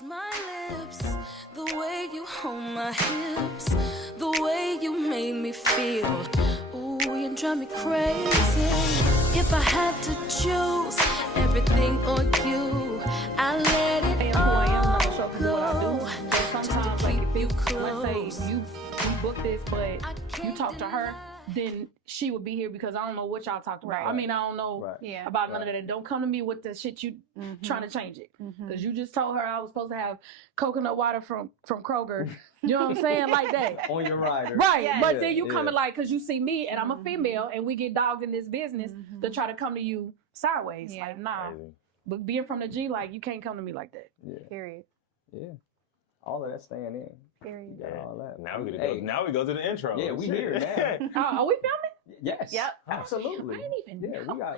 kiss my lips, the way you hold my hips, the way you made me feel. Ooh, you drive me crazy. If I had to choose everything or you, I let it all go. Sometimes, like, if it, let's say you book this, but you talk to her, then she would be here because I don't know what y'all talked about. Right. I mean, I don't know about none of that. And don't come to me with the shit you trying to change it. Because you just told her I was supposed to have coconut water from Kroger. You know what I'm saying? Like that. On your rider. Right. Yes. But then you coming like, because you see me and I'm a female and we get dogged in this business to try to come to you sideways. Yeah. Like, nah. But being from the G, like, you can't come to me like that. Yeah. Period. Yeah. All of that staying in. Period. You got all that. Now we go. Now we go to the intro. Yeah, we here now. Are we filming? Yes. Yep. Absolutely. I didn't even know.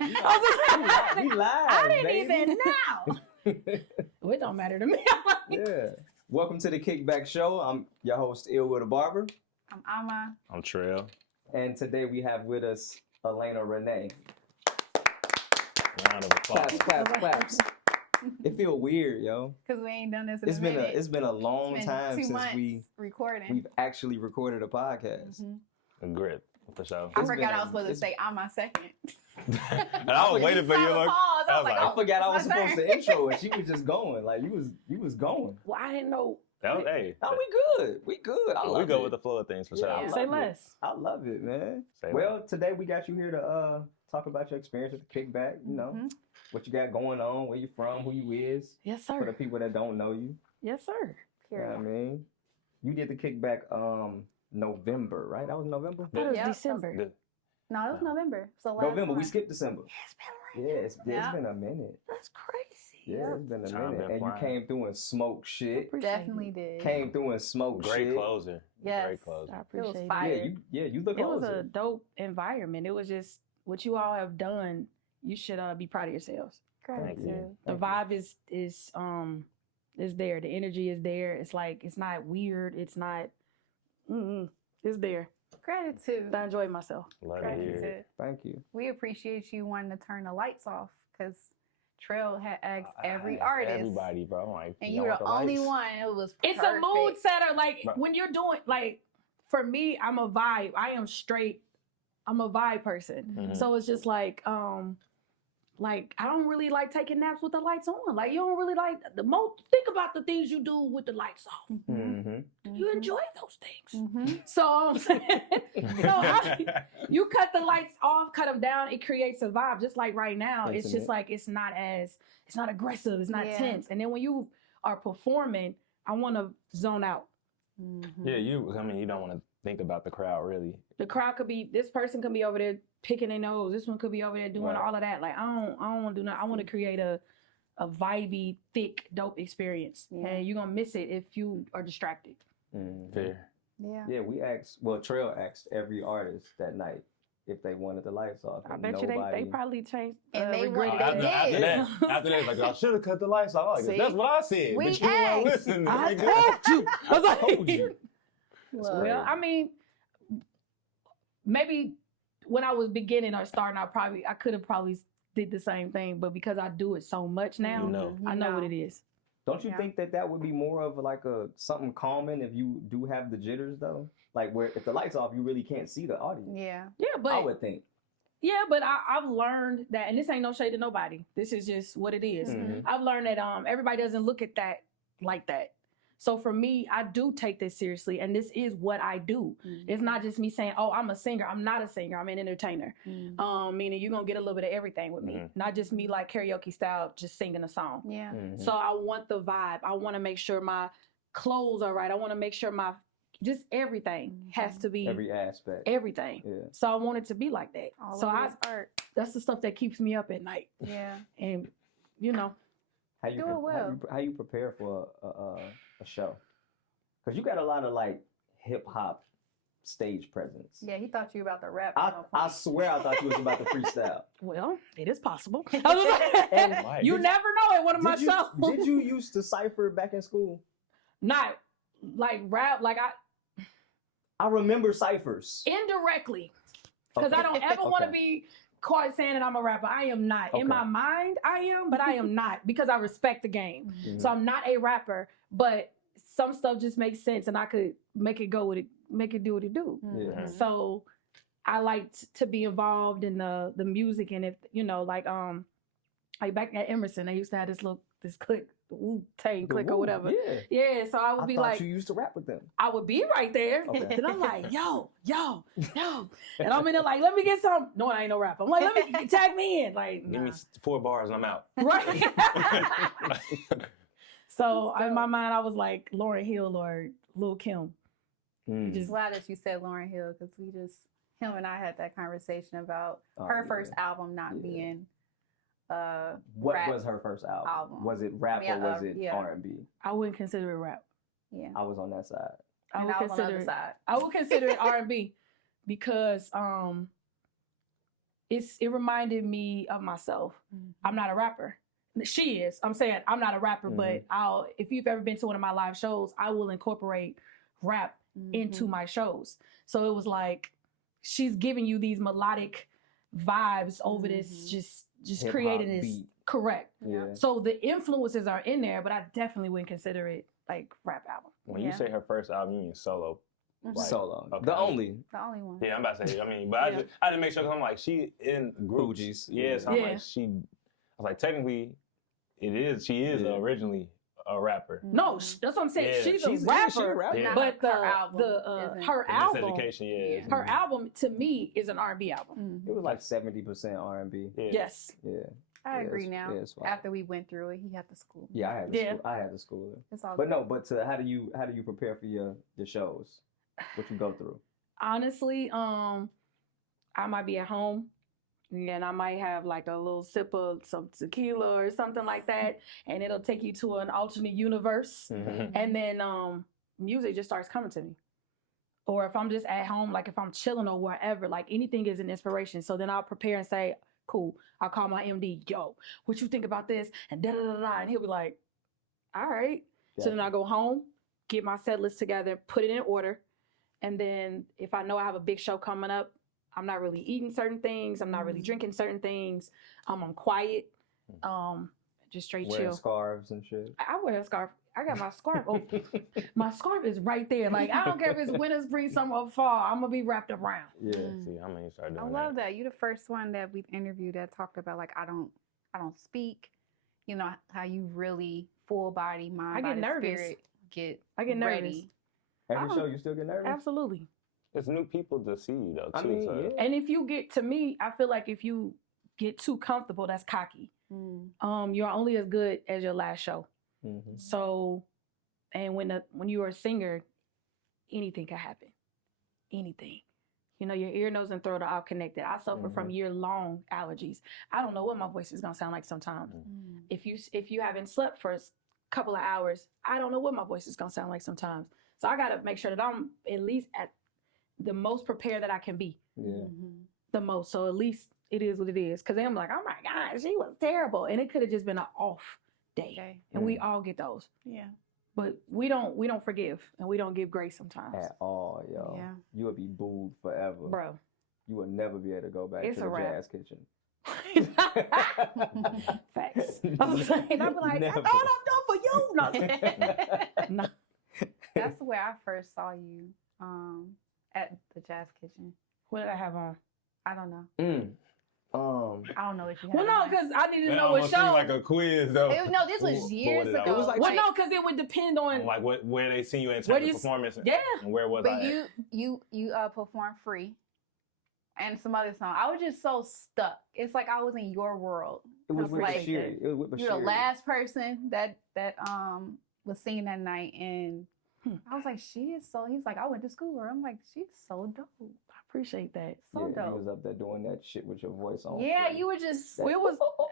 We live. I didn't baby. even know. Well, it don't matter to me. Yeah. Welcome to the KickBack Show. I'm your host, Ill with a Barber. I'm Ama. I'm Trail. And today we have with us Alaina Renae. Round of applause. Claps. It feel weird, yo. Because we ain't done this in It's been a long time 2 since months we've recording. actually recorded a podcast. A grip for sure. I It's forgot been I was supposed to say Ama second. And I was waiting for you. Pause. I was like, I oh, forgot I was it's my supposed turn. to intro and she was just going. Like you was going. Well, I didn't know. That was, hey. No, we good. We good. I love We go it. with the flow of things for Yeah, sure. I Say love less. I love it, man. Say Well, today we got you here to talk about your experience with the Kickback. You know, what you got going on, where you from, who you is. Yes, For the sir. people that don't know you. Yes, sir. You know what I mean? You did the Kickback November, right? That was November? That was Yep. December. No, it was November. So last November. We month. skipped December. Yeah, it's been a minute. That's crazy. Yeah, it's been a Time minute. been And you flying. came through and smoked shit. Definitely did. Came through and smoked Great shit. closer. Yes. Great closer. I It appreciate was it. fire. You the It was closer. a dope environment. It was just what you all have done. You should be proud of yourselves. Gratitude. The vibe is there. The energy is there. It's like it's not weird. It's not. It's there. Gratitude. I enjoyed myself. Love to hear it. Gratitude. Thank you. We appreciate you wanting to turn the lights off because Trail had asked every artist. Everybody, bro. I'm like, And you were the only one. It was It's a perfect. mood setter. Like Right. when you're doing like for me, I'm a vibe. I am straight. I'm a vibe person. Mhm. So it's just like I don't really like taking naps with the lights on. Like you don't really like the most. Think about the things you do with the lights off. Mm-hmm. You enjoy those things. Mm-hmm. So I'm saying, you cut the lights off, cut them down. It creates a vibe. Just like right now, it's just Intimate. like it's not aggressive. It's not Yeah. tense. And then when you are performing, I want to zone out. Yeah, you don't want to think about the crowd really. The crowd could be, this person could be over there picking their nose. This one could be over there doing Right. all of that. Like I don't want to do nothing. I want to create a vibey, thick, dope experience. Yeah. And you're gonna miss it if you are distracted. Fair. Yeah. Yeah, Trail asked every artist that night if they wanted the lights off. I and bet you they probably changed. And they regretted wanted- that. They did. After that, like, I should have cut the lights off. Like, See? that's what I said. We but you weren't asked. listening. I nigga. told you. I was like, told you. Well, well, I mean, maybe when I was beginning or starting, I could have probably did the same thing, but because I do it so much now, You know. I know what it is. Don't you Yeah. think that would be more of like something calming if you do have the jitters though? Like where if the lights off, you really can't see the audience. Yeah. Yeah, I but would think. I've learned that, and this ain't no shade to nobody. This is just what it is. Mhm. I've learned that everybody doesn't look at that like that. So for me, I do take this seriously, and this is what I do. It's not just me saying, "Oh, I'm a singer." I'm not a singer. I'm an entertainer. Meaning you're gonna get a little bit of everything with me, not just me like karaoke style, just singing a song. Yeah. Mhm. So I want the vibe. I want to make sure my clothes are right. I want to make sure my just everything has to be Every aspect. everything. Yeah. So I want it to be like that. All so of this art. that's the stuff that keeps me up at night. Yeah. And you know, How you Do it well. How you prepare for a show? Because you got a lot of like hip hop stage presence. Yeah, he thought you about the rap. I swear I thought you was about to freestyle. well, it is possible. And Right. You never know at one of my shows. Did you used to cipher back in school? Not like rap, like I remember ciphers. indirectly, because Okay. I don't ever want to Okay. be caught saying that I'm a rapper. I am not. In Okay. my mind, I am, but I am not because I respect the game. Mm-hmm. So I'm not a rapper, but some stuff just makes sense and I could make it go with it, make it do what it do. Yeah. So I liked to be involved in the music, and if you know, like back at Emerson, they used to have this click, Wu-Tang click or whatever. Yeah. Yeah, so I would I be thought like, you used to rap with them. I would be right there. Okay. Then I'm like, yo. And I'm in there like, let me get some. No, I ain't no rapper. I'm like, let me tag me in. Like, Give nah. me 4 bars and I'm out. Right. So in my mind, I was like Lauryn Hill or Lil' Kim. Mm. It's glad that you said Lauryn Hill because him and I had that conversation about Oh, her yeah. first album not being What rap was her first album? album. Was it rap I mean, or was it yeah. R&B? I wouldn't consider it rap. Yeah. I was on that side. And I was on the other side. I would consider it R&B because it reminded me of myself. I'm not a rapper. She is. I'm saying I'm not a rapper, but if you've ever been to one of my live shows, I will incorporate rap into my shows. So it was like she's giving you these melodic vibes over this just Hip-hop creating this beat. correct. Yeah. So the influences are in there, but I definitely wouldn't consider it like rap album. When you say her first album, you mean solo. Like, Solo. okay. The only. The only one. Yeah, I'm about to say. I mean, but I didn't make sure because I'm like she in groups. Fugees. Yeah, so I'm Yeah. like she. I was like technically, she is originally a rapper. No, that's what I'm saying. Yeah. She's She's a rapper, rapper. Yeah. but her album isn't. her In album, this education, yeah. her album to me is an R&B album. It was like 70% R&B. Yeah. Yes. Yeah. I Yeah, agree it's- now. yeah, it's fine. After we went through it, he had to school. Yeah, I had to Yeah. school. I had to school. It's all But good. no, but how do you prepare for your shows? What you go through? Honestly, I might be at home and I might have like a little sip of some tequila or something like that, and it'll take you to an alternate universe, and then music just starts coming to me. Or if I'm just at home, like if I'm chilling or wherever, like anything is an inspiration. So then I'll prepare and say, cool, I'll call my MD, yo, what you think about this? And da-da-da-da, and he'll be like, all right. So then I go home, get my set list together, put it in order. And then if I know I have a big show coming up, I'm not really eating certain things. I'm not really drinking certain things. I'm quiet. Just straight Wearing chill. scarves and shit. I wear a scarf. I got my scarf. My scarf is right there. Like, I don't care if it's winter, spring, summer, or fall. I'm going to be wrapped around. Yeah. See, I'm gonna start doing I love that. You're the first one that we've interviewed that talked about like I don't speak. You know how you really full body, mind, I get body, nervous. spirit, I get nervous. ready. Every I show don't- you still get nervous? Absolutely. It's new people to see you though too. I mean, so. yeah. And if you get, to me, I feel like if you get too comfortable, that's cocky. You're only as good as your last show. Mhm. So, and when you are a singer, anything can happen. Anything. You know, your ear, nose, and throat are all connected. I suffer from year-long allergies. I don't know what my voice is gonna sound like sometimes. If you haven't slept for a couple of hours, I don't know what my voice is gonna sound like sometimes. So I gotta make sure that I'm at least at the most prepared that I can be. Yeah. The most. So at least it is what it is. Cause then I'm like, oh my God, she was terrible. And it could have just been an off day. Okay. And we all get those. Yeah. But we don't forgive and we don't give grace sometimes. At all, yo. Yeah. You would be booed forever. Bro. You would never be able to go back It's to a the wrap. jazz kitchen. Facts. I'm saying, I'll be like, that's Never. all I'm doing for you. No. That's where I first saw you at the Jazz Kitchen. What did I have on? I don't know. I don't know what you had Well, on. no, because I need to That know what almost seemed show. like a quiz though. No, this was years what did I ago. was like- Well, no, because it would depend on. Like where they seen you in terms Where of you- performance. Yeah. And where was But I? you performed free, and some other song. I was just so stuck. It's like I was in your world. It was It's with like Bashiri. It was with you're the Bashiri. last person that was singing that night, and I was like, she is so. He's like, I went to school with her. I'm like, she's so dope. I appreciate that. So Yeah, you dope. was up there doing that shit with your voice on. Yeah, free. you were just. Well,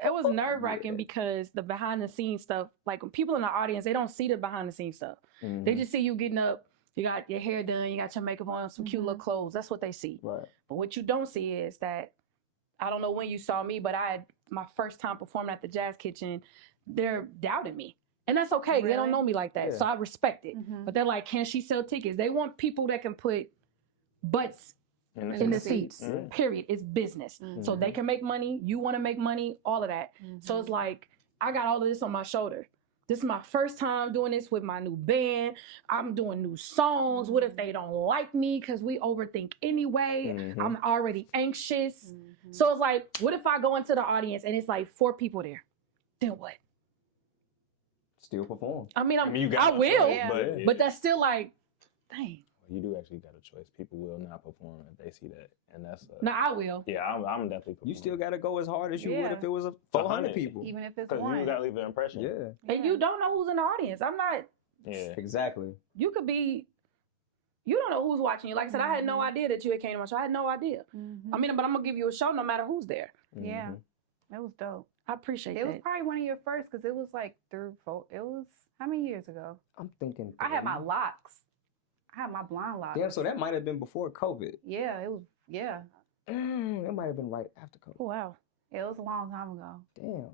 it was nerve wracking because the behind the scenes stuff, like when people in the audience, they don't see the behind the scenes stuff. Mhm. They just see you getting up, you got your hair done, you got your makeup on, some cute little clothes. That's what they see. Right. But what you don't see is that, I don't know when you saw me, but I had my first time performing at the Jazz Kitchen. They're doubting me. And that's okay. They don't Really? know me like that. Yeah. So I respect it. Mhm. But they're like, can she sell tickets? They want people that can put butts in the seats. Mhm. Period. It's business. So they can make money. You want to make money. All of that. So it's like I got all of this on my shoulder. This is my first time doing this with my new band. I'm doing new songs. What if they don't like me? Because we overthink anyway. Mhm. I'm already anxious. So it's like, what if I go into the audience and it's like 4 people there? Then what? Still perform. I mean, you got I no will, choice, but that's still like, dang. you do actually got a choice. People will not perform if they see that, and that's No, I will. yeah. I'm definitely performing. You still got to go as hard as you would Yeah. if it was a 400 400 people. Even if it's because one. you got to leave an impression. Yeah, And you don't know who's in the audience. I'm not, Yeah. exactly. you could be, you don't know who's watching you. Like I said, I had no idea that you had came to my show. I had no idea. I mean, but I'm going to give you a show no matter who's there. Yeah. Mhm. It was dope. I appreciate It was that. probably one of your first because it was like 3, 4. It was how many years ago? I'm thinking. I had my 3. locks. I had my blonde locks. Damn, so that might have been before COVID. Yeah, it was. Yeah, It might have been right after COVID. Oh, wow. it was a long time ago. Damn.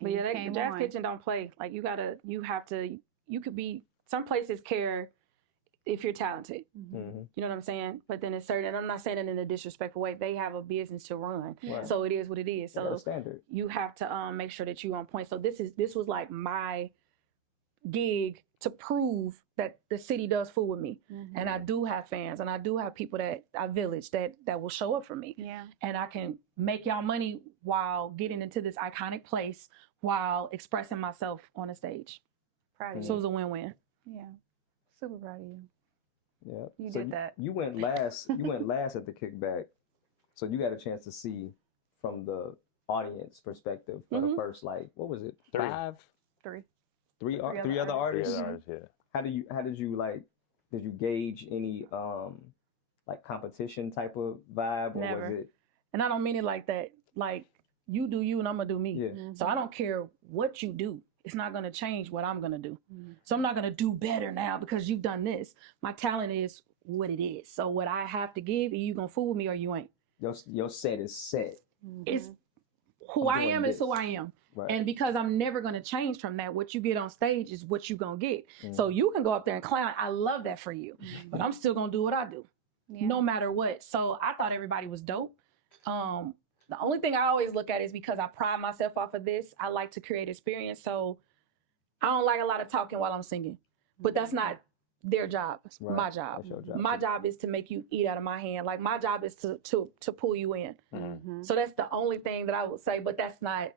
But And yeah, you that, came Jazz on. Kitchen don't play. Like you could be, some places care if you're talented. Mm-hmm. You know what I'm saying? But then it's certain, and I'm not saying it in a disrespectful way, they have a business to run. Yeah. So it is what it is. So So standard. you have to make sure that you're on point. So this was like my gig to prove that the city does fool with me. And I do have fans, and I do have people that I village that will show up for me. Yeah. And I can make y'all money while getting into this iconic place while expressing myself on the stage. Proud of So it you. was a win-win. Yeah. Super proud of you. Yeah. You So did that. You went last. You went last at the kickback, so you got a chance to see from the audience perspective for the Mhm. first, like, what was it? 3. 5, 3. 3 other three other artists. artists. Yeah. How did you like? Did you gauge any like competition type of vibe, or Never. was it? And I don't mean it like that. Like, you do you and I'm gonna do me. Yeah. So I don't care what you do. It's not gonna change what I'm gonna do. Mhm. So I'm not gonna do better now because you've done this. My talent is what it is. So what I have to give, you gonna fool with me or you ain't. Your set is set. It's who I'm I doing am is who this. I am. Right. And because I'm never gonna change from that, what you get on stage is what you gonna get. So Mhm. you can go up there and clown. I love that for you. But I'm still gonna do what I do. Yeah. No matter what. So I thought everybody was dope. The only thing I always look at is because I pride myself off of this, I like to create experience. So I don't like a lot of talking while I'm singing, but that's not their job. It's Right. my job. That's your job. My job is to make you eat out of my hand. Like my job is to pull you in. Mhm. So that's the only thing that I would say, but that's not,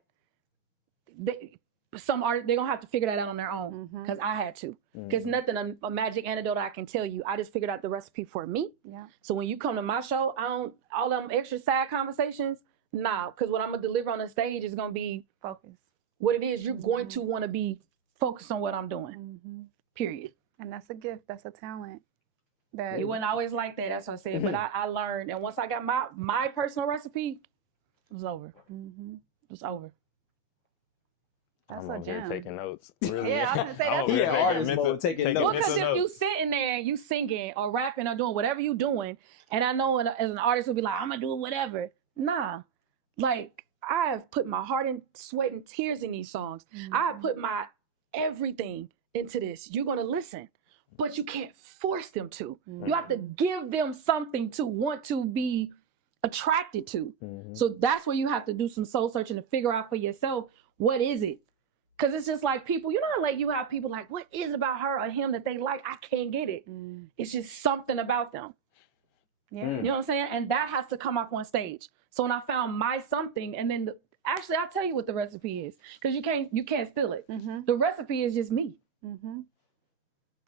some artists, they're gonna have to figure that out on their own Mhm. because I had to. Because Mhm. nothing, a magic antidote I can tell you. I just figured out the recipe for me. Yeah. So when you come to my show, I don't, all them extra side conversations, nah, because what I'm gonna deliver on the stage is gonna be Focus. what it is. You're going to want to be focused on what I'm doing, Mhm. period. And that's a gift. That's a talent. That It wasn't always like that, that's what I said, but I learned, and once I got my personal recipe, it was over. Mhm. It was over. That's I'm a over here gem. taking notes. Really. Yeah, I was gonna say, I'm that's over a here gem. taking Artist mental- mode, taking notes. Well, mental because if you notes. sitting there and you singing or rapping or doing whatever you doing, and I know as an artist would be like, I'm gonna do whatever. Nah, like I have put my heart and sweat and tears in these songs. I have put my everything into this. You're gonna listen, but you can't force them to. You have to give them something to want to be attracted to. Mhm. So that's where you have to do some soul searching to figure out for yourself, what is it? Because it's just like people, you know how like you have people like, what is it about her or him that they like? I can't get it. Mm. It's just something about them. Yeah. Mm. You know what I'm saying? And that has to come off on stage. So when I found my something, and then actually I'll tell you what the recipe is, because you can't steal it. Mhm. The recipe is just me. Mhm.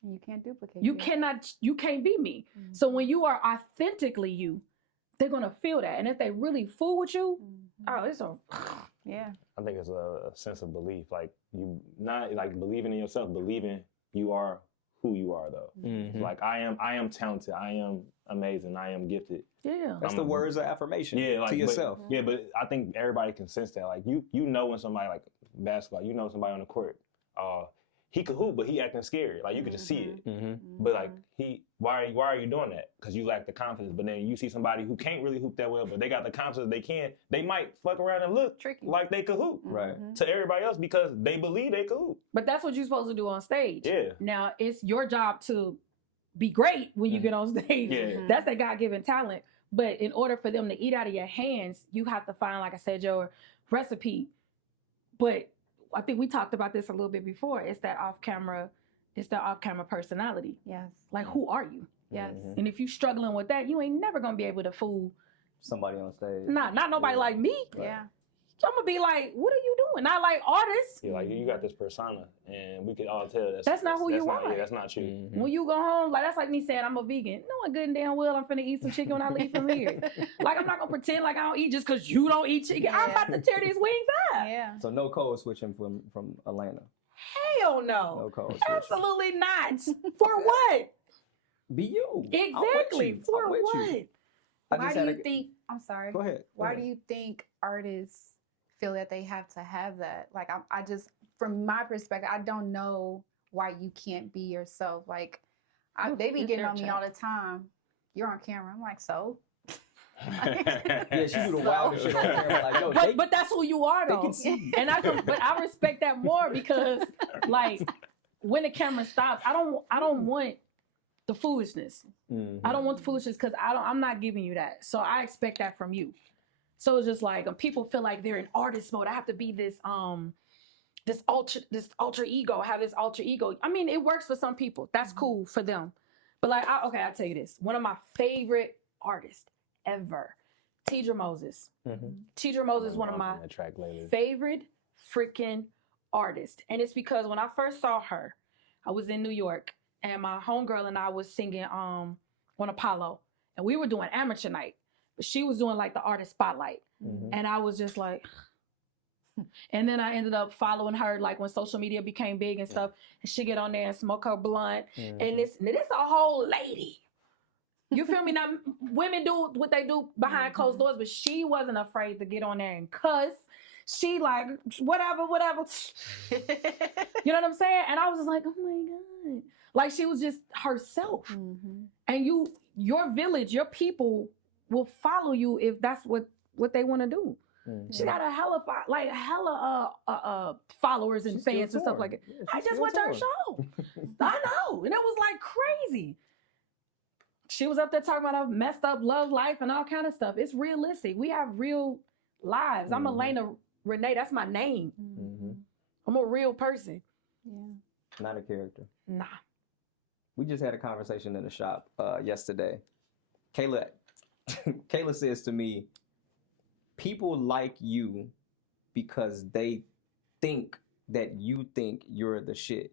You can't duplicate. You it. you can't be me. Mhm. So when you are authentically you, they're gonna feel that. And if they really fool with you, Mhm. oh, it's a Yeah. I think it's a sense of belief, like you not like believing in yourself, believing you are who you are though. Mhm. Like I am talented, I am amazing, I am gifted. yeah. That's the I'm- words of affirmation Yeah, like to yourself. Yeah, but I think everybody can sense that. Like you know when somebody like basketball, you know somebody on the court, he could hoop, but he acting scared. Like you could just see it. Mm-hmm. But like why are you doing that? Because you lack the confidence. But then you see somebody who can't really hoop that well, but they got the confidence they can. They might fuck around and look Tricky. like they could hoop Right. Mhm. to everybody else because they believe they could hoop. But that's what you're supposed to do on stage. Yeah. Now it's your job to be great when you Mhm. get on stage. Yeah. That's that God-given talent. But in order for them to eat out of your hands, you have to find, like I said, your recipe. But I think we talked about this a little bit before. It's that off-camera personality. Yes. Like, who are you? Yes. And if you struggling with that, you ain't never gonna be able to fool Somebody on stage. not nobody like me. Yeah. I'm gonna be like, what are you doing? Not like artists. Yeah, like you got this persona, and we could all tell That's not who you are. Yeah, that's not you. Mm-hmm. When you go home, like that's like me saying I'm a vegan. Knowing good and damn well I'm finna eat some chicken when I leave from here. Like I'm not gonna pretend like I don't eat just cause you don't eat chicken. I'm about to tear these wings up. Yeah. So no code switching from Alaina. Hell No no. code switching. Absolutely not. For what? Be you. Exactly. For what? Why do you think? I'm sorry. Go ahead. Why do you think artists feel that they have to have that? Like, I just, from my perspective, I don't know why you can't be yourself. Like, they be it's getting their on me all the time. You're on camera. I'm like, so? Yeah, she do the wildest shit on camera. Like, yo, But that's who you are they though. can see. And but I respect that more because like when the camera stops, I don't want the foolishness. Mm-hmm. I don't want the foolishness because I'm not giving you that. So I expect that from you. So it's just like people feel like they're in artist mode. I have to be this alter ego, have this alter ego. I mean, it works for some people. That's cool for them. But like, I'll tell you this. One of my favorite artists ever, Tidra Moses. Mm-hmm. Tidra Moses is one of my favorite freaking artists. And it's because when I first saw her, I was in New York and my homegirl and I was singing on Apollo. And we were doing amateur night. But she was doing like the artist spotlight. Mm-hmm. And I was just like, and then I ended up following her like when social media became big and stuff. And she get on there and smoke her blunt. Mm-hmm. And this a whole lady. You feel me? Now, women do what they do behind closed doors, but she wasn't afraid to get on there and cuss. She like, whatever. You know what I'm saying? And I was just like, oh my God. Like she was just herself. Mm-hmm. And your village, your people will follow you if that's what they want to do. Mm-hmm. She got a hella followers and fans and stuff like that. Yeah, I just went to her show. I know. And it was like crazy. She was up there talking about a messed up love life and all kind of stuff. It's realistic. We have real lives. I'm Alaina Renae. That's my name. Mm-hmm. I'm a real person. Yeah. Not a character. Nah. We just had a conversation in the shop yesterday. Kayla says to me, people like you because they think that you think you're the shit.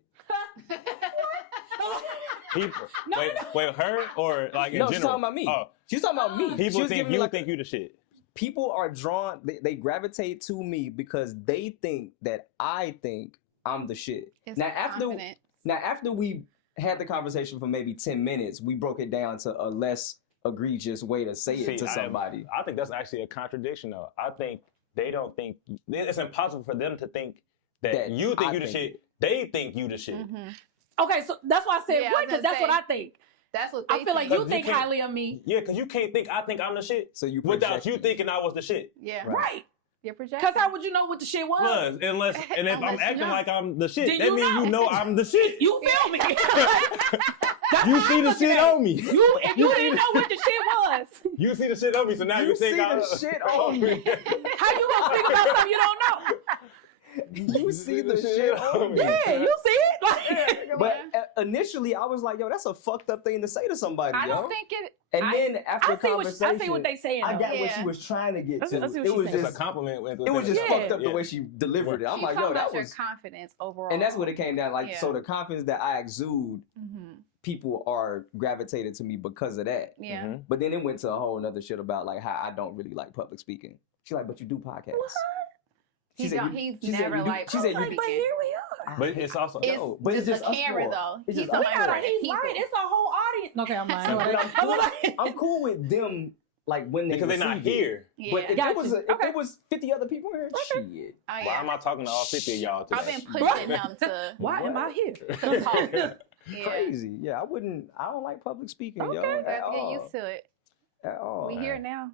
People, No. wait, her or like in No, general? she's talking about me. Oh, She's talking about me. She people was think giving me you like think you the shit. people are drawn, they gravitate to me because they think that I think I'm the shit. It's Now confidence. after we had the conversation for maybe 10 minutes, we broke it down to a less egregious way to say it to somebody. I think that's actually a contradiction though. I think they don't think, it's impossible for them to think that you think you the shit. They think you the shit. Mm-hmm. Okay, so that's why I said Yeah, I what, was because gonna that's what say. I think. That's what I feel like you think can't- highly of me. Yeah, because you can't think I think I'm the shit So you without project you it. thinking I was the shit. Yeah. Right. You're projecting. Because how would you know what the shit was? And if I'm Unless you acting know. like I'm the shit, Then that you means know. you know I'm the shit. You feel me? That's You how see I'm the looking shit at it. on me. If you didn't know what the shit was, You see the shit on me, so now you think see I the shit on me. how you gonna speak about something you don't know? You see the shit on me. Yeah, you see it? Like, But initially, I was like, yo, that's a fucked up thing to say to somebody, I yo. don't think it. And I- then after I see conversation, what they saying. I though. got what Yeah. she was trying to get I see to. what It she was saying. It's a just, compliment. it was just Yeah. fucked up the way she delivered it. I'm She's like, talking yo, that about your was, confidence overall. and that's what it came down. Like, Yeah. so the confidence that I exude, Mm-hmm. people are gravitated to me because of that. Yeah. Mhm. But then it went to a whole nother shit about like how I don't really like public speaking. She's like, but you do podcasts. She He's said don't- you- he's she said never you do- like she said Like, you but speaking. here we are. But it's also It's No, but it's just just a us camera four. though. It's He's just talking us about four. in front of He's people. lying. It's a whole audience. Okay, I'm lying. But I'm cool with them, like when they because they're not receive it. here. Yeah. But if Got there was you. if Okay. there was 50 other people here, shit. Oh, Why yeah. am I talking to all 50 of y'all today? I've been pushing him to Why am I here? talk. Yeah. Crazy. Yeah, I don't like public speaking, yo. Okay. At Gotta get all. used to it. At all. We here now.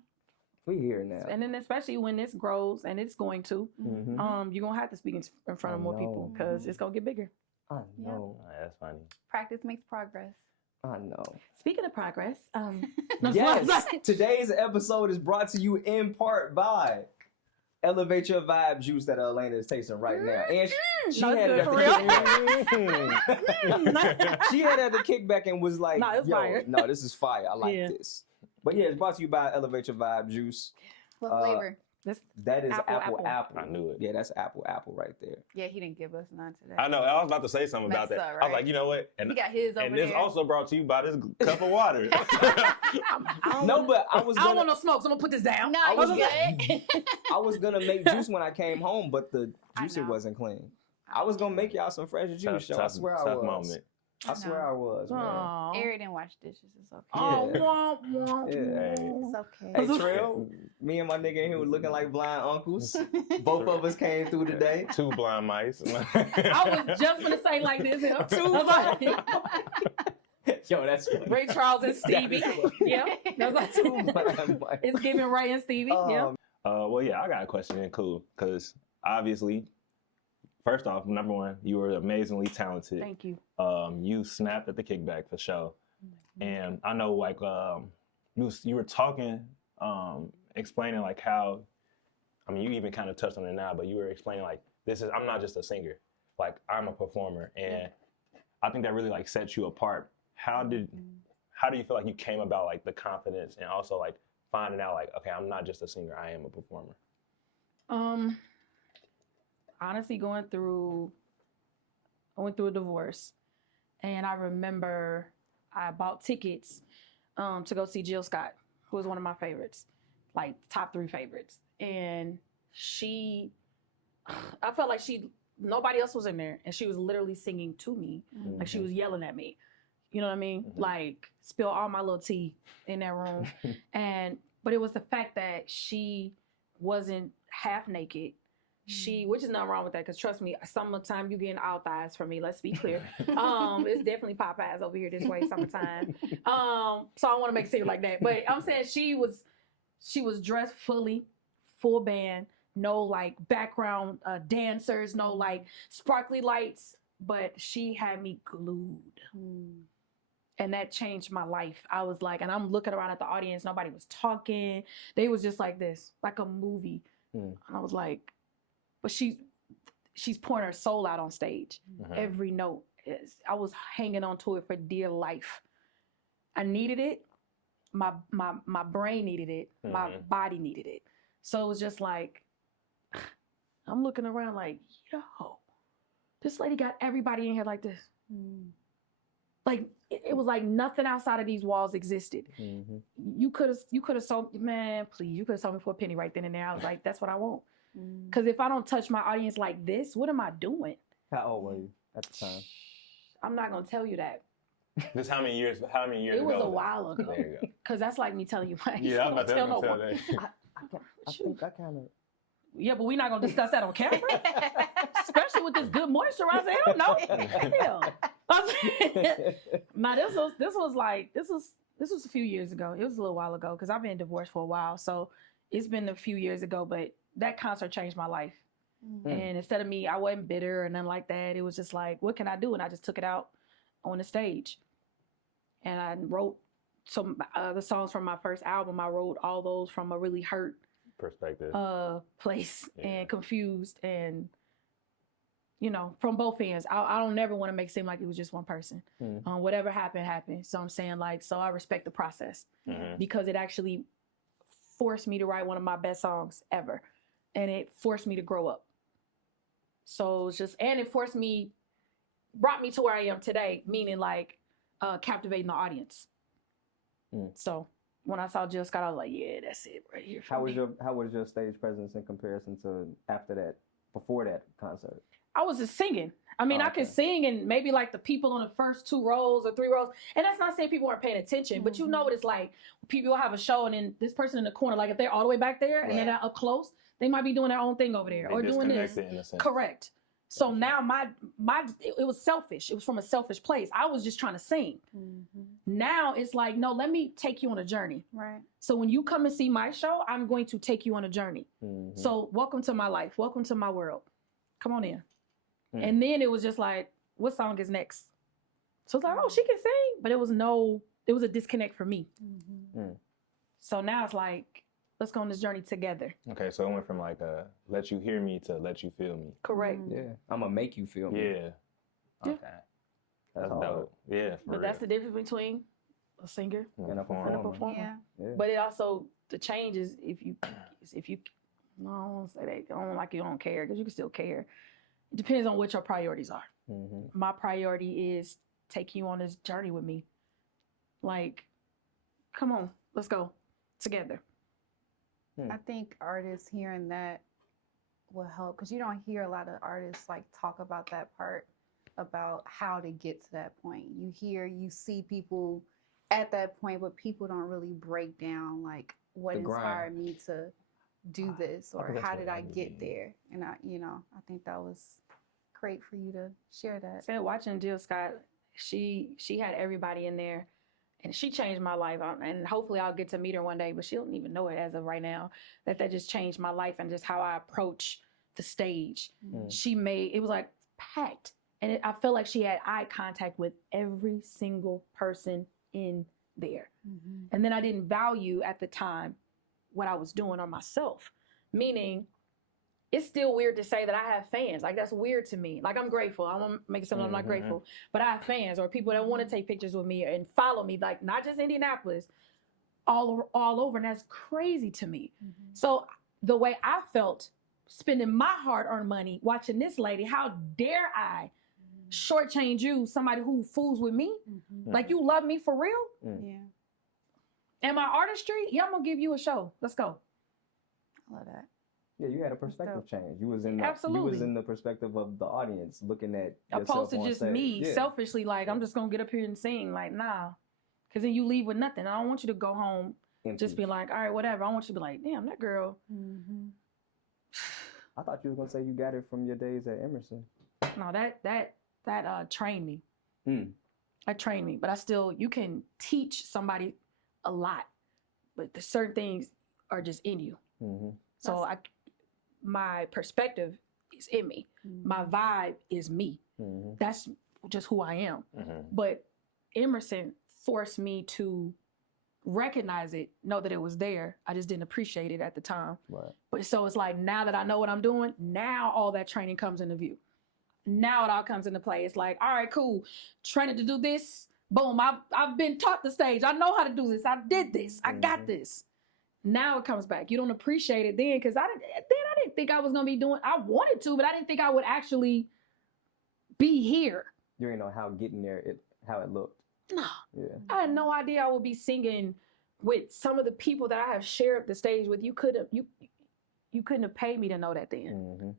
We here now. And then especially when this grows, and it's going to, Mhm. you're gonna have to speak in front of I more people know. because it's gonna get bigger. I know. That's funny. Practice makes progress. I know. Speaking of progress, Yes, today's episode is brought to you in part by Elevate Your Vibe juice that Alaina is tasting right now. And she No, it's had it good at for the she had it at the kickback and was like, No, it's yo, fire. no, this is fire. I like Yeah. this. But yeah, it's brought to you by Elevate Your Vibe juice. What flavor? That is Apple. apple. I knew it. Yeah, that's apple right there. Yeah, he didn't give us none today. I know. I was about to say something about Messed that. up, I was right? like, you know what? And He got his over and this there. also brought to you by this cup of water. No, but I was I don't gonna want no smoke, so I'm gonna put this down. No, was you good? I was gonna make juice when I came home, but the I juicer know. wasn't clean. I was gonna make y'all some fresh juice. Yo. I swear I was. moment. I swear I was, man. Aw. Ari didn't wash dishes. It's okay. Oh, Yeah. womp, womp, Yeah. It's womp. okay. Hey Trail, me and my nigga in here were looking like blind uncles. Both of us came through today. 2 blind mice. I was just gonna say like this. I was like, Yo, that's funny. Ray Charles and Stevie. Yeah, that was like Two blind mice. it's giving Ray and Stevie. Yeah. Well, yeah, I got a question in cool because obviously, first off, number one, you were amazingly talented. Thank you. You snapped at the kickback for sure, and I know like you were talking, explaining like how, I mean, you even kind of touched on it now, but you were explaining like I'm not just a singer, like I'm a performer, and I think that really like sets you apart. How do you feel like you came about like the confidence and also like finding out like, okay, I'm not just a singer, I am a performer? Honestly, I went through a divorce, and I remember I bought tickets to go see Jill Scott, who was one of my favorites, like top 3 favorites. And I felt like nobody else was in there, and she was literally singing to me, like she was yelling at me. You know what I mean? Mhm. Like spill all my little tea in that room. But it was the fact that she wasn't half naked. Which is nothing wrong with that, because trust me, summertime you getting all thighs from me. Let's be clear. It's definitely Popeyes over here this way summertime. So I don't want to make it seem like that, but I'm saying she was dressed fully, full band, no like background dancers, no like sparkly lights, but she had me glued. And that changed my life. I was like, and I'm looking around at the audience, nobody was talking. They was just like this, like a movie. And I was like, but she's pouring her soul out on stage. Every note. I was hanging on to it for dear life. I needed it. My brain needed it. My body needed it. So it was just like, I'm looking around like, yo, this lady got everybody in here like this. Like it was like nothing outside of these walls existed. You could have sold, man, please, you could have sold me for a penny right then and there. I was like, that's what I want. Because if I don't touch my audience like this, what am I doing? How old were you at the time? I'm not gonna tell you that. This how many years It ago? was a while ago. There you go. Because that's like me telling you. Like, Yeah, I'm about to tell tell no one. that. I think I kind of. Yeah, but we're not gonna discuss that on camera. Especially with this good moisturizer. Hell no. Hell. Now this was a few years ago. It was a little while ago because I've been divorced for a while. So it's been a few years ago, but that concert changed my life. And instead of me, I wasn't bitter or nothing like that. It was just like, what can I do? And I just took it out on the stage. And I wrote some the songs from my first album. I wrote all those from a really hurt Perspective. place and confused, and from both ends. I don't never want to make it seem like it was just one person. Whatever happened. So I'm saying so I respect the process because it actually forced me to write one of my best songs ever, and it forced me to grow up. So it's just, and it brought me to where I am today, meaning captivating the audience. So when I saw Jill Scott, I was like, yeah, that's it right here. How was your stage presence in comparison to before that concert? I was just singing. I mean, I could sing, and maybe the people on the first 2 rows or 3 rows. And that's not saying people weren't paying attention, but you know what it's like. People will have a show, and then this person in the corner, if they're all the way back there and they're not up close, they might be doing their own thing over there or doing this. In a sense. Correct. So now it was selfish. It was from a selfish place. I was just trying to sing. Now it's like, no, let me take you on a journey. Right. So when you come and see my show, I'm going to take you on a journey. So welcome to my life. Welcome to my world. Come on in. And then it was just like, what song is next? So it's like, oh, she can sing, but it was a disconnect for me. So now it's like, let's go on this journey together. Okay, so it went from like let you hear me to let you feel me. Correct. Yeah, I'm gonna make you feel me. Yeah. Okay. That's hard. dope. Yeah, But that's the difference between a singer And a and a performer. Yeah. But it also, the change is if you, no, I don't want to say that. I don't like you don't care, because you can still care. It depends on what your priorities are. My priority is taking you on this journey with me. Like, come on, let's go together. I think artists hearing that will help, because you don't hear a lot of artists like talk about that part, about how to get to that point. You see people at that point, but people don't really break down like what inspired me to do this, or how did I get there. And I think that was great for you to share that. Said watching Jill Scott, she had everybody in there, and she changed my life. And hopefully I'll get to meet her one day, but she don't even know it as of right now. That just changed my life and just how I approach the stage. It was like packed. And I felt like she had eye contact with every single person in there. And then I didn't value at the time what I was doing on myself. Meaning, it's still weird to say that I have fans. Like, that's weird to me. Like, I'm grateful. I won't make it sound like I'm not grateful. But I have fans or people that want to take pictures with me and follow me. Like, not just Indianapolis, all over. And that's crazy to me. So the way I felt spending my hard-earned money watching this lady, how dare I shortchange you, somebody who fools with me? Like, you love me for real? Yeah. And my artistry? Yeah, I'm gonna give you a show. Let's go. I love that. Yeah, you had a perspective change. You was in the perspective of the audience, looking at yourself opposed to on just stage. me selfishly, like, I'm just gonna get up here and sing. Like, nah, because then you leave with nothing. I don't want you to go home just be like, all right, whatever. I want you to be like, damn, that girl. I thought you were gonna say you got it from your days at Emerson. No, that trained me. That trained me. But you can teach somebody a lot, but the certain things are just in you. So my perspective is in me. My vibe is me. That's just who I am. But Emerson forced me to recognize it, know that it was there. I just didn't appreciate it at the time. Right. But so it's like, now that I know what I'm doing, now all that training comes into view. Now it all comes into play. It's like, all right, cool. Training to do this. Boom. I've been taught the stage. I know how to do this. I did this. I got this. Now it comes back. You don't appreciate it then, because I didn't think I was gonna be doing. I wanted to, but I didn't think I would actually be here. You didn't know how getting there how it looked. No. Yeah. I had no idea I would be singing with some of the people that I have shared the stage with. You couldn't have paid me to know that then.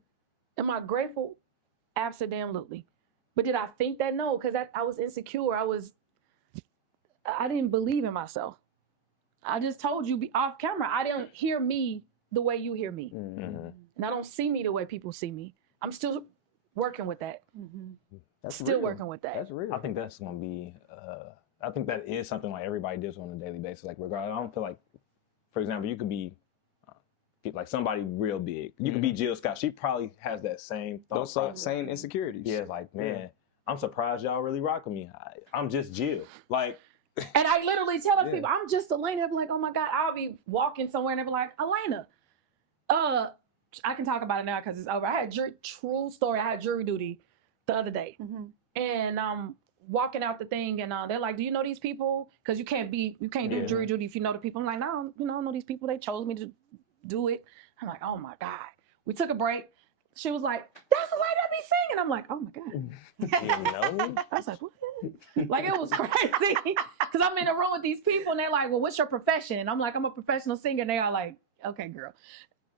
Am I grateful? Absolutely. But did I think that? No, because I was insecure. I didn't believe in myself. I just told you off camera, I didn't hear me the way you hear me. And I don't see me the way people see me. I'm still working with that. That's still real. working with that. That's real. I think that's going to be, I think that is something like everybody does on a daily basis. Like, regardless, I don't feel like, for example, you could be like somebody real big. You could be Jill Scott. She probably has that same thought process. Same insecurities. Yeah, like, man, I'm surprised y'all really rocking me. I'm just Jill. Like, and I literally tell those people, I'm just Alaina. They'll be like, oh my God, I'll be walking somewhere and they'll be like, Alaina. I can talk about it now because it's over. I had true story. I had jury duty the other day. And walking out the thing, and they're like, do you know these people? Because you can't do jury duty if you know the people. I'm like, no, I don't know these people. They chose me to do it. I'm like, oh my God. We took a break. She was like, that's the lady that be singing. I'm like, oh my God. you know me? I was like, what? Like, it was crazy. Because I'm in a room with these people and they're like, well, what's your profession? And I'm like, I'm a professional singer. And they are like, okay, girl.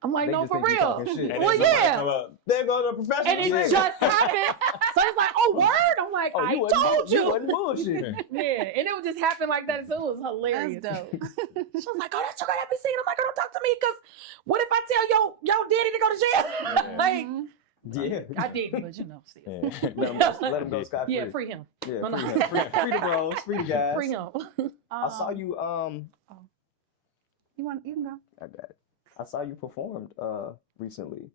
I'm like, They no, just for think you real. talking shit. Well, yeah. There go the professional. And it just happened. So it's like, oh, word. I'm like, I told you. You wasn't bullshitting. Yeah. And it would just happen like that. So it was hilarious. That's dope. She was like, oh, that's your guy that be singing. I'm like, oh, don't talk to me, because what if I tell your daddy to go to jail? Like, Yeah. I didn't, but still. Yeah. Let him go scot free. Yeah, free him. Yeah, No, free no. him. Free the bros, free the guys. Free him. I saw you You can go. I got it. I saw you performed recently.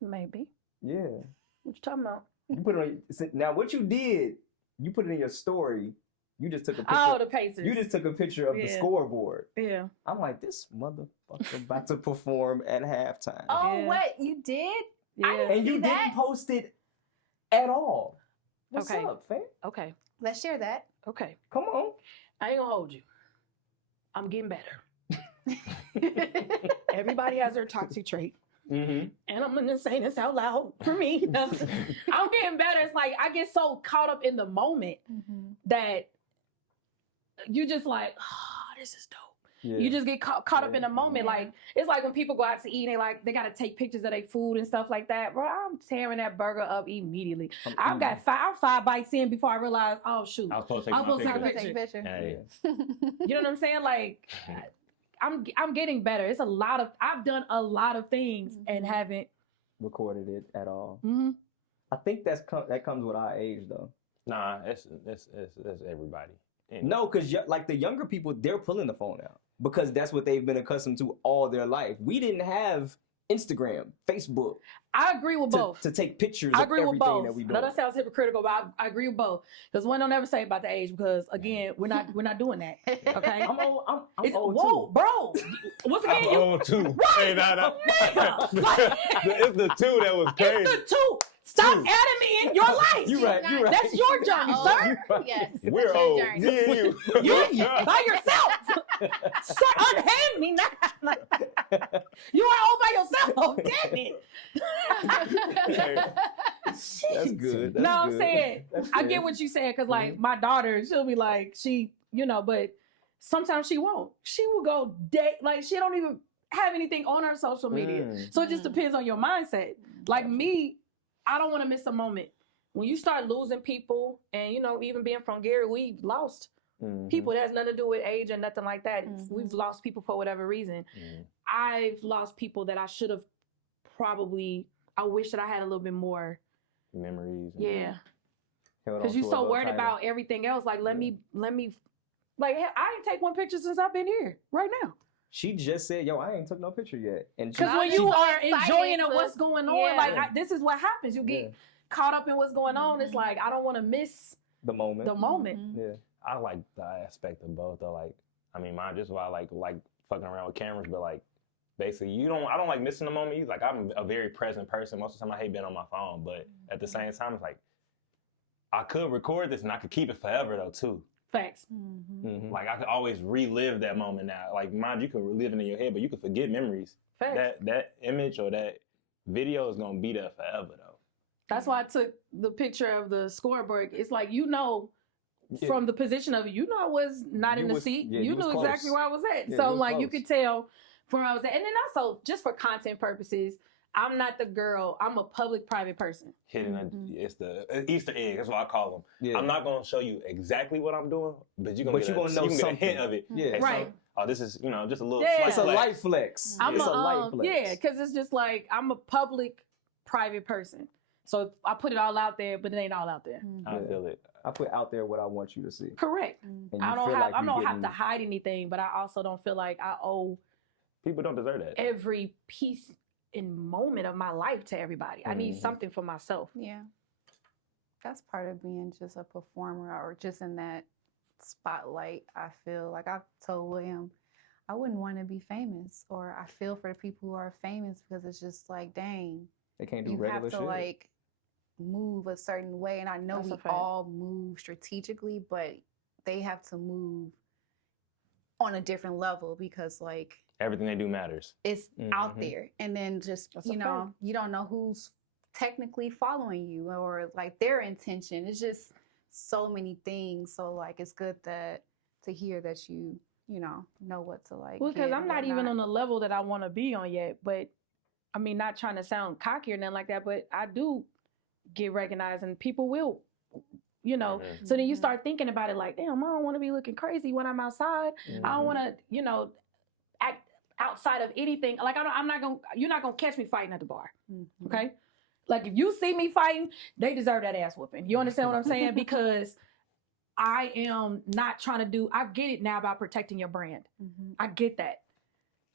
Maybe. Yeah. What you talking about? You put it on now what you did you put it in your story. You just took a picture. Oh, the Pacers. You just took a picture of the Yeah. scoreboard. Yeah. I'm like, this motherfucker about to perform at halftime. Oh, Yeah. what you did? Yeah. And you see that? didn't post it at all. What's Okay. up, fam? Okay. Let's share that. Okay. Come on. I ain't gonna hold you. I'm getting better. Everybody has their toxic trait. Mm-hmm. And I'm gonna say this out loud for me. I'm getting better. It's like I get so caught up in the moment that you just like, oh, this is dope. Yeah. You just get caught up in the moment. Yeah. Like, it's like when people go out to eat, they gotta take pictures of their food and stuff like that. Bro, I'm tearing that burger up immediately. I'm 5 bites in before I realize, oh shoot. I was supposed to I was take supposed my to picture. take a Take a picture. Hey. You know what I'm saying? Like, I'm getting better. It's a lot of, I've done a lot of things and haven't. Recorded it at all. Mm-hmm. I think that comes with our age, though. Nah, it's everybody. Anyway. No, because like the younger people, they're pulling the phone out because that's what they've been accustomed to all their life. We didn't have Instagram, Facebook I agree with both. to take pictures I of agree with everything both. that we do. No, that sounds hypocritical, but I agree with both. Because one don't ever say about the age because again, we're not doing that. Okay. I'm old. I'm It's, old whoa, too. bro. Once again, I'm you old too. Right, Hey, nah. nigga. Like, It's the two that was crazy. it's the two. Stop Two. adding me in your life. You right. You right. That's your journey, Not sir. old. Right. Yes. We're that's your old. journey. Me and you. You by yourself. Sir, unhand me now. Like, you are all by yourself. Damn it. That's good. That's No, I'm good. saying That's I fair. get what you saying because like my daughter, she'll be like but sometimes she won't. She will go like she don't even have anything on her social media. Mm. So it just depends on your mindset. Like me, I don't want to miss a moment. When you start losing people, and even being from Gary, we lost Mhm. people. That has nothing to do with age or nothing like that. Mhm. We've lost people for whatever reason. Mhm. I've lost people that I should have I wish that I had a little bit more. Memories. and- Yeah. Held on Because you're to it a so little worried tighter. about everything else. Like, let Yeah. me, like, hell, I ain't take one picture since I've been here right now. She just said, "Yo, I ain't took no picture yet." And she, Because when She's you so are excited enjoying to- what's going on, Yeah. like, this is what happens. You get Yeah. caught up in what's going on. It's Mhm. like, I don't want to miss the moment. the moment. Mhm. Yeah. I like the aspect of both though. Like, I mean, mine just why I like fucking around with cameras, but like basically I don't like missing the moment. Like I'm a very present person. Most of the time I hate being on my phone, but at the same time it's like I could record this and I could keep it forever though too. Facts. Mhm. Mhm. Like I could always relive that moment now. Like mind you can relive it in your head, but you can forget memories. Facts. That image or that video is gonna be there forever though. That's why I took the picture of the scoreboard. It's like, Yeah. from the position of it, I was not You in the was- seat. yeah, you you was knew close. exactly where I was at. Yeah, So you was like you close. could tell from where I was at. And then also just for content purposes, I'm not the girl. I'm a public private person. Hidden, Mhm. it's the Easter egg. That's what I call them. Yeah. I'm not gonna show you exactly what I'm doing, but you're gonna But get you gonna know you can get a something. hint of it. Yeah. And Right. So, oh, this is just a little. Yeah. slight It's a flex. light flex. I'm It's a, a light flex. Yeah, because it's just like I'm a public private person. So I put it all out there, but it ain't all out there. Mhm. I Yeah. feel it. I put out there what I want you to see. Correct. Mhm. And I you don't feel have like I you don't have getting- to hide anything, but I also don't feel like I owe People don't deserve that. every piece and moment of my life to everybody. I need Mhm. something for myself. Yeah. That's part of being just a performer or just in that spotlight. I feel like I've told William, I wouldn't want to be famous, or I feel for the people who are famous because it's just like, dang, They can't do you regular have to shit. like move a certain way. And I know That's a we fact. all move strategically, but they have to move on a different level because like Everything they do matters. it's out Mhm. there. And then just, That's a you know, you don't know who's technically following you or like their intention. It's just so many things. So like it's good that to hear that you know what to like. Well, because get I'm and not even whatnot. on the level that I want to be on yet. But I mean, not trying to sound cocky or nothing like that, but I do get recognized and people will, Mhm. So then you Mhm. start thinking about it like, damn, I don't want to be looking crazy when I'm outside. I Mhm. don't want to, act outside of anything. Like you're not gonna catch me fighting at the bar. Mhm. Okay. Like if you see me fighting, they deserve that ass whooping. You understand what I'm saying? Because I am not trying to I get it now about protecting your brand. Mhm. I get that.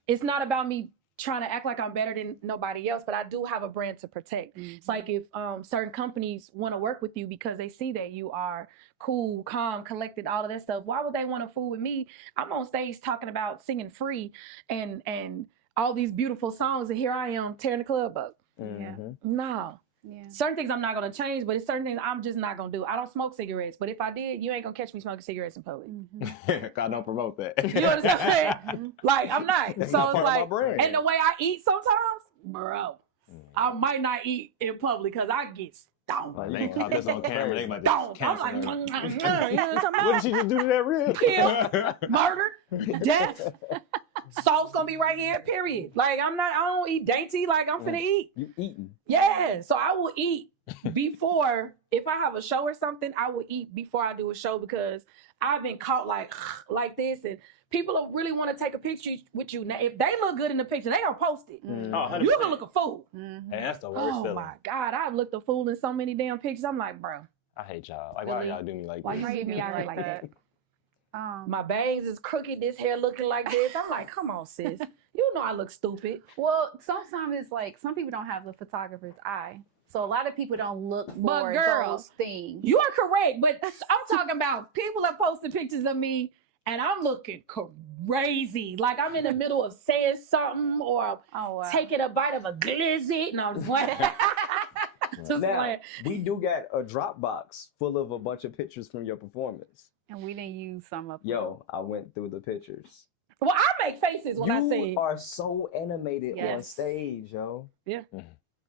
It's not about me trying to act like I'm better than nobody else, but I do have a brand to protect. It's like if certain companies want to work with you because they see that you are cool, calm, collected, all of that stuff, why would they want to fool with me? I'm on stage talking about singing free and all these beautiful songs, and here I am tearing the club up. Yeah. No. Yeah. Certain things I'm not going to change, but it's certain things I'm just not going to do. I don't smoke cigarettes, but if I did, you ain't going to catch me smoking cigarettes in public. I don't promote that. You understand what I'm saying? Like, I'm not. That's So not it's part of my like, brand. and the way I eat sometimes, bro, I might not eat in public because I get stoned. Like, they caught this on camera. They might just Stoned. I'm cancel like, it. you know what I'm talking about? What did she just do to that rib? Kill, murder, death. Salt's gonna be right here, period. Like, I don't eat dainty, like I'm finna eat. You eating. Yeah, so I will eat before, if I have a show or something, I will eat before I do a show because I've been caught like this, and people really want to take a picture with you. Now, if they look good in the picture, they gonna post it. Oh, You gonna look a fool. Hey, that's the worst Oh feeling. my God, I've looked a fool in so many damn pictures. I'm like, bro, I hate y'all. Like, why Really? y'all do me like why this? you leave me out here like that? Um, My bangs is crooked, this hair looking like this. I'm like, come on, sis. You know I look stupid. well, sometimes it's like some people don't have the photographer's eye, so a lot of people don't look But for girl, those things. You are correct, but I'm talking about people are posting pictures of me and I'm looking crazy. Like I'm in the middle of saying something or Oh, wow. taking a bite of a glizzy. No, I'm just playing. Just Now, playing. we do got a Dropbox full of a bunch of pictures from your performance. And we didn't use some of them. Yo, I went through the pictures. Well, I make faces when I You sing. are so animated on Yes. stage, yo. Yeah.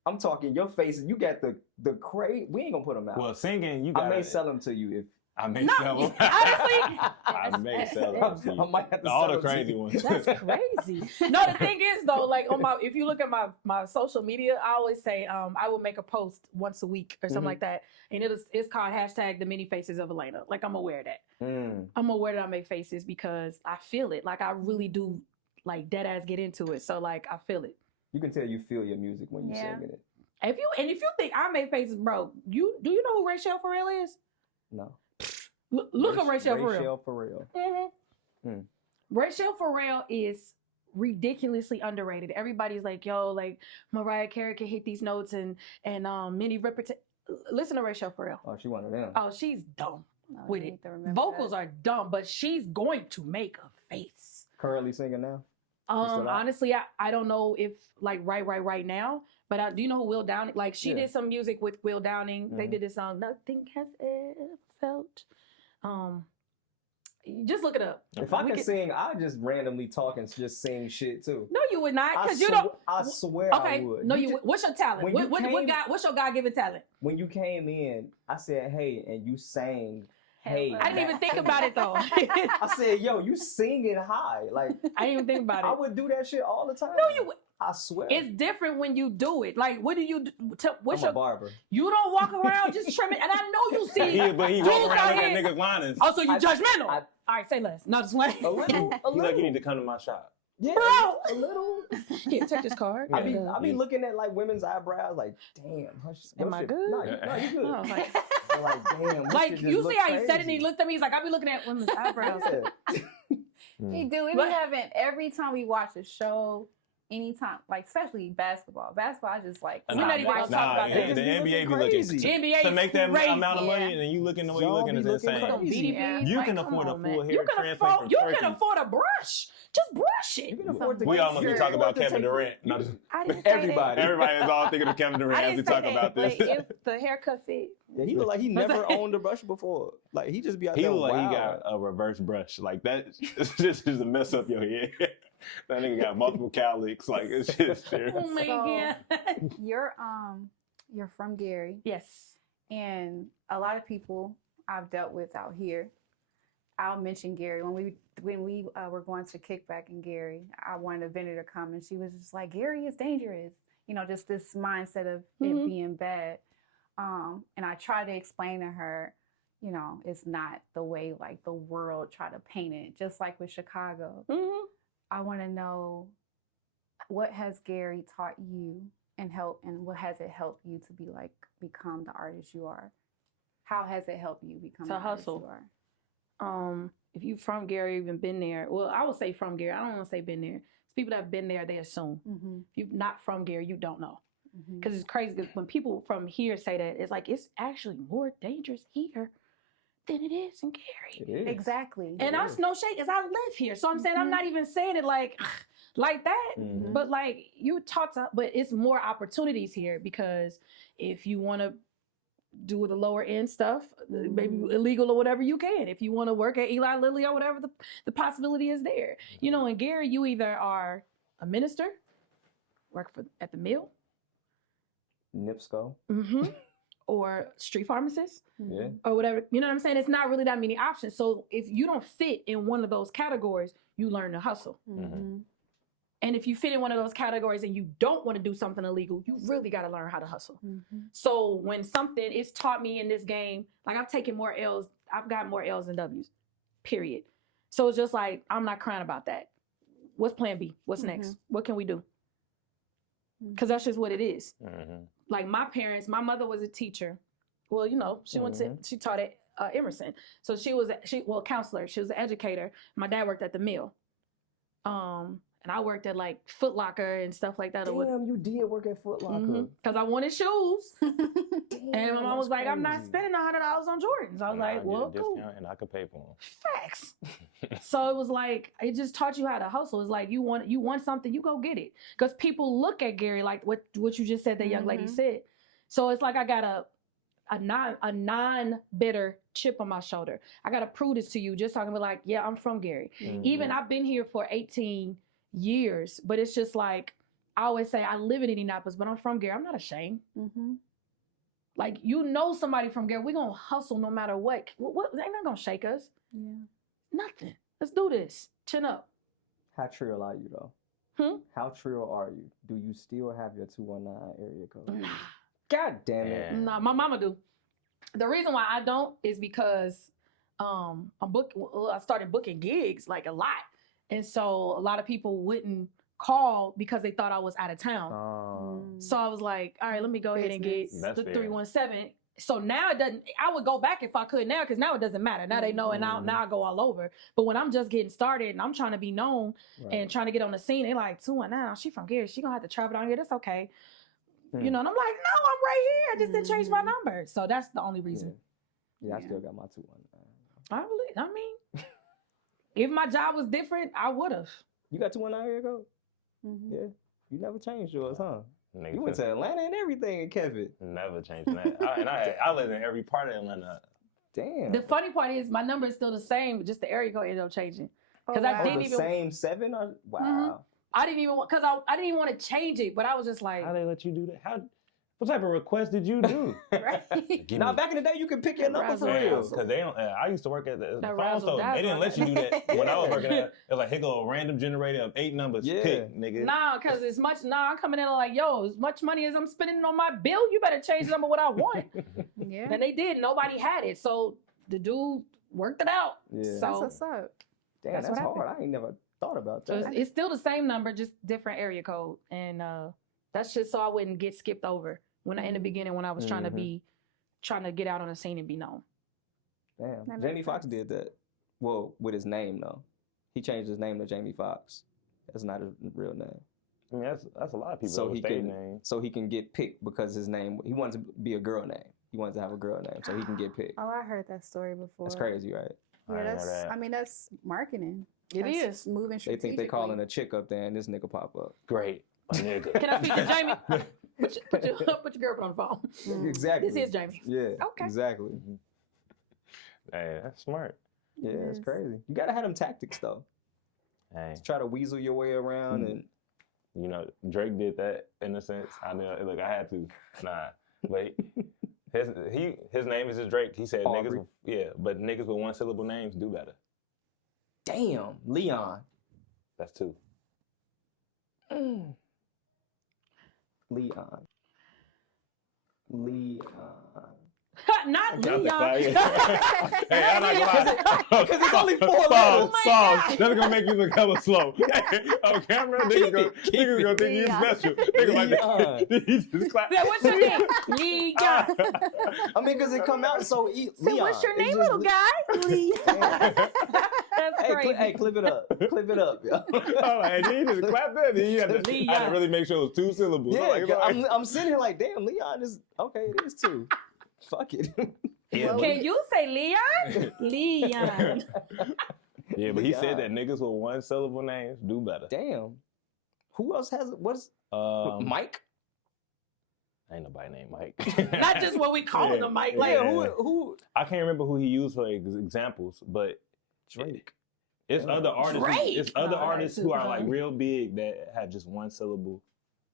I'm talking your face. You got the crazy. We ain't gonna put them out. Well, singing, you I got. may sell them to you if I may No, sell them. honestly, I may sell them to you. I might have to All sell the them to crazy you. ones. that's crazy. No, the thing is though, like on my, if you look at my social media, I always say I will make a post once a week or something Mhm. like that, and it's called hashtag the many faces of Alaina. Like I'm aware of that. Mm. I'm aware that I make faces because I feel it. Like I really do, like dead ass get into it. So like I feel it. You can tell you feel your music when you're Yeah. singing it. If you think I make faces, bro, do you know who Rachel Farrell is? No. Look at Rachel Farrell. Rachel Farrell. Mm-hmm. Mm. Rachel Farrell is ridiculously underrated. Everybody's like, yo, like Mariah Carey can hit these notes and Minnie Riperton. Listen to Rachel Farrell. Oh, she one of them. Oh, she's dumb No, with you it. need to remember Vocals that. are dumb, but she's going to make a face. Currently singing now. still out? Honestly, I don't know if like right now, but do you know who Will Downing? Like she Yeah. did some music with Will Downing. They Mhm. did this song, Nothing Has Ever Felt. Just look it up. If I We can could- sing, I just randomly talk and just sing shit too. No, you would not, I, because you swe- don't. I swear I Okay, would. no, You you. ju- Would. What's your talent? when What, you came- what's your God-given talent? when you came in, I said, hey, and you sang, hey. I didn't even think about it though. I said, yo, you singing high. Like, I didn't even think about it. I would do that shit all the time. No, you. I swear. It's different when you do it. Like, what do you? What's I'm a your? barber. You don't walk around just trimming, and I know you see. But he dudes walk around out looking at here- niggas linings. Oh, so you I- judgmental? I- All right, say less. No, just wait. A little. A He's like, you little. need to come to my shop. Yeah, Bro. a little. Here, take this card. I be Yeah. looking at like women's eyebrows, like, damn, hush. Am your I shit- good? No, you good. Oh, like, I'm like, damn. this like shit just you look see how he said it, and crazy. he looked at me. He's like, I be looking at women's eyebrows. Yeah. We do. We be But- having every time we watch a show, anytime, like especially basketball. Basketball, I just like. We're not even gonna talk about yeah, that. the Niggas be NBA be looking looking crazy. The NBA to is make that crazy. amount of money, Yeah. and you looking the way you Y'all looking be is looking insane. crazy. Yeah. You Like, can come afford a on, full man. hair You can transplant afford. from You Turkey. can afford a brush. Just brush it. You can afford to We get all must be your- talking about afford to Kevin take- Durant. No, just- I didn't say Everybody. everybody is all thinking of Kevin That. Durant I as we didn't say talk that. about this. But if the haircut fit, Yeah, he look like he never owned a brush before. Like he just be out He there. look like he wild. got a reverse brush. Like that it's just to mess up your head. That nigga got multiple cowlicks. Like it's just serious. oh my So- god. You're from Gary, Yes. and a lot of people I've dealt with out here. I'll mention Gary when we were going to KickBack in Gary. I wanted a vendor to come, and she was just like, "Gary is dangerous," you know, just this mindset of Mhm. it being bad. And I tried to explain to her, you know, it's not the way like the world try to paint it. Just like with Chicago, Mm-hmm. I want to know, what has Gary taught you and what has it helped you to become the artist you are? How has it helped you become To the artist hustle. you are? If you from Gary, even been there, well, I would say from Gary. I don't want to say been there. People that have been there, they assume. Mm-hmm. If you're not from Gary, you don't know. Mm-hmm. Because it's crazy. Because when people from here say that, it's like it's actually more dangerous here than it is in Gary. It is. Exactly. And I no shade, because I live here, so I'm saying I'm not even saying it like that. Mhm. But like you talk to, but it's more opportunities here because if you want to do the lower end stuff, maybe illegal or whatever, you can. If you want to work at Eli Lilly or whatever, the possibility is there. You know, in Gary, you either are a minister, work at the mill, NIPSCO. or street pharmacist, Yeah. or whatever. You know what I'm saying? It's not really that many options. So if you don't fit in one of those categories, you learn to hustle. Mm-hmm. And if you fit in one of those categories and you don't want to do something illegal, you really got to learn how to hustle. Mm-hmm. So when something is taught me in this game, like I've taken more L's, I've got more L's than W's, period. So it's just like, I'm not crying about that. What's plan B? What's next? What can we do? Because that's just what it is. Like my parents, my mother was a teacher. Well, you know, she she taught at Emerson. So she was a counselor. She was an educator. My dad worked at the mill. And I worked at like Foot Locker and stuff like that. Damn, you did work at Foot Locker. Because I wanted shoes. Damn, And my mom was like, I'm not crazy. spending $100 on Jordans. I was like, well, cool. And I could pay for them. Facts. So it was like, it just taught you how to hustle. It's like, you want something, you go get it. Because people look at Gary like what you just said, that young lady said. So it's like I got a non-bitter chip on my shoulder. I got to prove this to you. Just talking about like, yeah, I'm from Gary. Even I've been here for 18 years, but it's just like, I always say I live in Indianapolis, but I'm from Gary. I'm not ashamed. Like, you know somebody from Gary, we're going to hustle no matter what. What ain't not going to shake us. Yeah. Nothing. Let's do this. Chin up. How trill are you though? How trill are you? Do you still have your 219 area code? Nah. God damn it. Yeah. Nah, my mama do. The reason why I don't is because I started booking gigs like a lot. And so a lot of people wouldn't call because they thought I was out of town. So I was like, all right, let me go ahead and get That's the fair. 317. So now it doesn't, I would go back if I could now, because now it doesn't matter. Now they know, and now I go all over. But when I'm just getting started and I'm trying to be known and trying to get on the scene, they like, 219, she from here. She gonna have to travel down here. That's okay. You know, and I'm like, no, I'm right here. I just didn't change my number. So that's the only reason. Yeah, I still got my 219. I mean, if my job was different, I would have. You got 219 area code? Yeah. You never changed yours, huh? Nigga You went to Atlanta and everything and kept it. Never changing that. I live in every part of Atlanta. Damn. The funny part is my number is still the same, but just the area code ended up changing. Because I Oh, didn't the even. same 7? Or, wow. I didn't even want, because I didn't even want to change it, but I was just like, How they let you do that? What type of request did you do? Now, back in the day, you can pick your number for real. Because they don't. I used to work at the phone razzle store. dazzle. They didn't let you do that when I was working at. It was like, here go a random generator of 8 numbers. Yeah. Pick, nigga. nah, because I'm coming in like, yo, as much money as I'm spending on my bill, you better change the number what I want. Yeah. And they did. Nobody had it. So the dude worked it out. Yeah. So, That's what's up. Damn, That's that's what hard. I ain't never thought about so that. it's still the same number, just different area code. And that's just so I wouldn't get skipped over in the beginning when I was trying to get out on the scene and be known. Damn. That Jamie makes Foxx sense. did that. Well, with his name, though. He changed his name to Jamie Foxx. That's not his real name. I mean, that's a lot of people. So he stage can name. so he can get picked because his name, he wanted to be a girl name. He wanted to have a girl name so he can get picked. Oh, I heard that story before. That's crazy, right? Yeah, I ain't know that's. that. I mean, that's marketing. It That's is. moving They strategically. think they calling a chick up there and this nigga pop up. Great. My nigga. Can I feature Jamie? Put your girlfriend on the phone. Exactly. This is Jamie. Yeah. Okay. Exactly. Hey, that's smart. Yeah, it's Yes. crazy. You gotta have them tactics though. Hey, Try to weasel your way around and you know, Drake did that in a sense. I know, look, I had to. Nah, but his name is just Drake. He said Aubrey. but niggas with 1 syllable names do better. damn, Leon. That's 2. Leon. Not Got the Leon. fire. Hey, I'm not gonna lie. Because it's only 4 letters. Oh my That's gonna make you look hella slow. On camera, niggas gonna think you special. Niggas like, he just clap. Yeah, what's your name? Leon. I mean, because it come out so So Leon. what's your It's name, just little guy? Leon. That's crazy. clip it up. Clip it up, yo. Oh, and then you just clap that. Then you had to really make sure it was 2 syllables. Yeah, I'm sitting here like, damn, Leon is okay. It is 2. Fuck it. Yeah, Can you say Leon? Leon. Yeah, but he said that niggas with 1 syllable names do better. Damn. Who else has what's Mike? Ain't nobody named Mike. Not just what we call him, Mike. Like, Yeah. Who? I can't remember who he used for examples, but Drake. it's other artists. Drake? It's other No, artists that's who too are like hard. real big that have just 1 syllable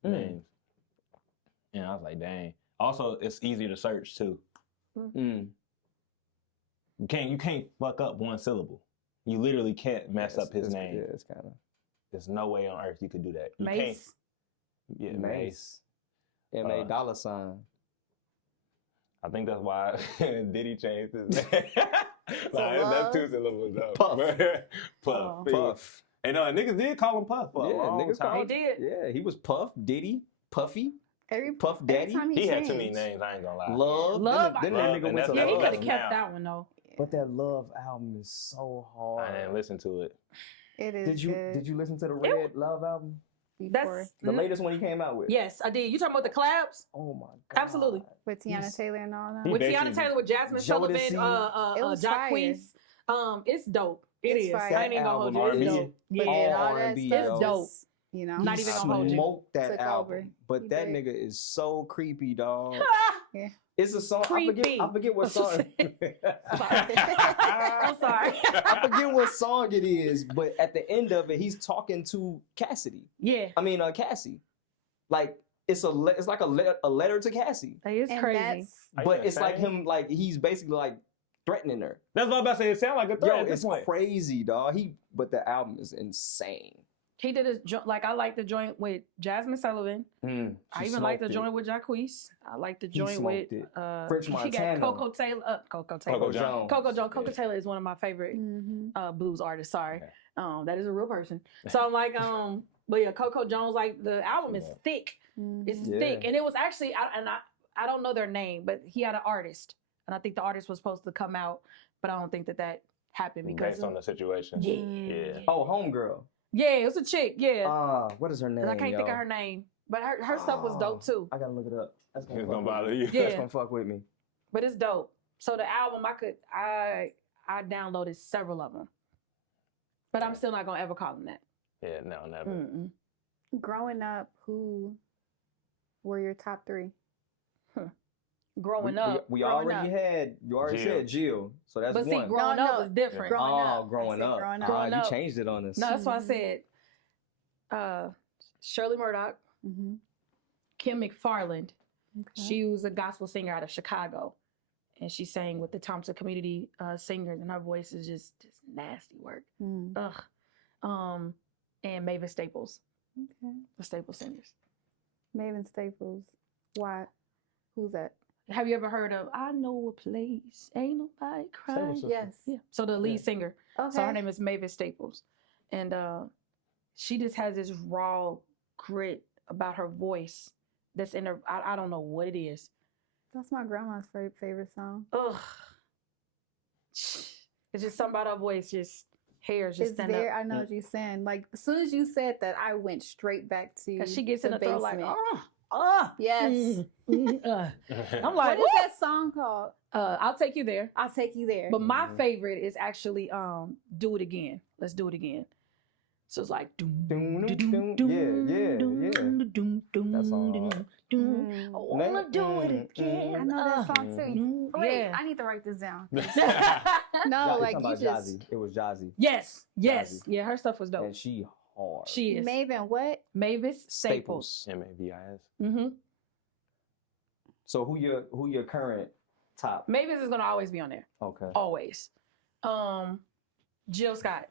names. And I was like, dang. Also, it's easier to search too. Mm. You can't fuck up 1 syllable. You literally can't mess up his name. Yeah, it's kind of There's no way on earth you could do that. You Mace. can't. Yeah, Mace. M.A. dollar sign. I think that's why Diddy changed his name. Love? That's 2 syllables though. Puff. Puff. Oh. Puff. And niggas did call him Puff for a Yeah, long niggas time. He did. Yeah, he was Puff, Diddy, Puffy, Every Puff Daddy. time He had too many changed. names, I ain't gonna lie. Love. Love, Then Love, that nigga and went that's to Yeah, he Love could have Love. kept now. that one though. But that Love album is so hard. I didn't listen to it. It is. Did you good did you listen to the Red Love album? before That's The latest one he came out with? Yes, I did. You talking about the collabs? Oh my god. Absolutely. with Tiana He's- Taylor and all that? He With basically- Tiana Taylor, with Jasmine Sullivan, Jodeci. It was Jacquees. It's dope. It It's is. fire. I ain't even gonna hold you. It's R&B. dope. But Yeah. then all that R&B, stuff yo. It's dope. just, you know. Not even gonna hold you. Smoked that Took album. over. But He that did. nigga is so creepy, dog. Yeah. It's a song. Creepy. I forget what song. I'm sorry. I forget what song it is, but at the end of it, he's talking to Cassidy. Yeah. I mean, Cassie. Like it's like a letter to Cassie, That is And crazy. that's but it's like him, like he's basically like threatening her. That's what I'm about to say. It sounds like a threat Yo, at this it's point. crazy, dog. But the album is insane. He did his like I like the joint with Jasmine Sullivan. I even like the joint with Jacquees. I like the joint with smoked it. She French got Montana. Coco Taylor. Coco Coco Jones. Jones. Coco Yeah. Taylor is one of my favorite blues artists. Sorry, Okay. that is a real person. So I'm like, but yeah, Coco Jones. Like the album is Yeah. thick. It's Yeah. thick, and it was actually, I don't know their name, but he had an artist, and I think the artist was supposed to come out, but I don't think that happened because Based on the situation. yeah, Yeah. Oh, Homegirl. yeah, it was a chick, yeah. What is her name? I can't think yo? of her name, but her stuff was dope too. I gotta look it up. That's It's fuck gonna with bother me. you. Yeah. That's gonna fuck with me. But it's dope. So the album, I downloaded several of them, but I'm still not gonna ever call them that. Yeah, no, never. Mm-mm. growing up, who were your top 3? Growing up, We Growing already up. had. You already Jill. said Jill, so that's but see, one. growing No, up no. was different. Growing up. I Growing said up. growing up. Ah, Growing you up. changed it on us. No, that's why I Mhm. said Shirley Murdoch, Mm-hmm. Kim McFarland. Okay. She was a gospel singer out of Chicago, and she sang with the Thompson Community Singers, and her voice is just nasty work. Mm. Ugh. And Mavis Staples, Okay. the Staples Singers. Maven Staples. Why? Who's that? Have you ever heard of I Know a Place, Ain't Nobody Crying? Staples. Yes. Yeah. So the lead Yeah. singer. Okay. So her name is Mavis Staples. And she just has this raw grit about her voice that's in her. I don't know what it is. That's my grandma's favorite song. Ugh. It's just something about her voice, just hairs just It's stand very. up. I know what you're saying. Like as soon as you said that, I went straight back to. Cause she gets in the the throat like, basement. Yes. Yes. I'm What like, is that song called? I'll take you there. I'll take you there. But my Mhm. favorite is actually Do It Again. Let's do it again. So it's like doom, Doom, doom, doom, doom, yeah. doom, doom, That song doom, hard. doom. Mm. I wanna do it again. I know that song too. Wait, Yeah. I need to write this down. No, You're like talking you about just Jazzy. It was Jazzy, Yes, yes. Jazzy. Yeah, her stuff was dope. and she hard. She is. Maven. What? Mavis Staples. Mavis. Mm-hmm. So who your current top? Mavis is gonna always be on there. Okay. Always. Jill Scott.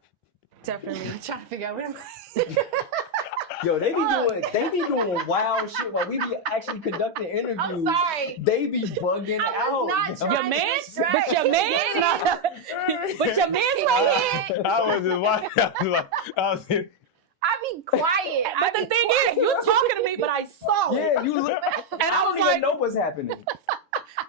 Definitely. Trying to figure out what. Yo, they be doing wild shit while we be actually conducting interviews. I'm sorry. They be bugging I was out. not yo. trying Your to man, distract but your you. man's not. But your man's right here. I was just watching. I was like, I be quiet. But the thing is, you talking to me, but I saw it. Yeah, you look, And I I was don't like, even know what's happening.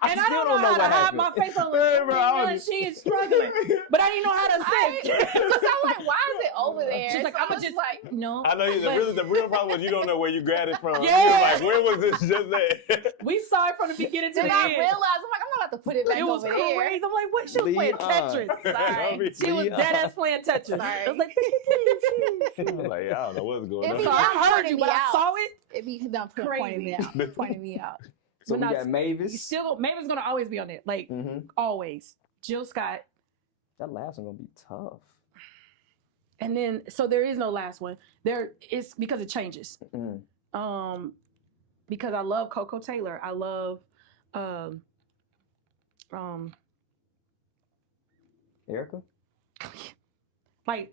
And I don't know how to hide my face on the camera. She is struggling, but I didn't know how to say it. Because I'm like, why is it over there? She's like, So I'm I was just like, no. I know the real problem was you don't know where you grabbed it from. Yeah. You was like, where was this just there? We saw it from the beginning to then the I end. realized, I'm like, I'm not about to put it back It was over crazy. there. I'm like, what? She was playing Tetris. Sorry. She was dead ass playing Tetris. Sorry. I was like, I was like, I don't know what's going It on. be so I heard you, but I saw it. It be done Crazy. pointing me out. Pointing me out. So we But got now, Mavis. Still, Maven's gonna always be on it, like always. Jill Scott, That last one gonna be tough. and then so there is no last one. There is because it changes. Because I love Coco Taylor. I love, Erica. like,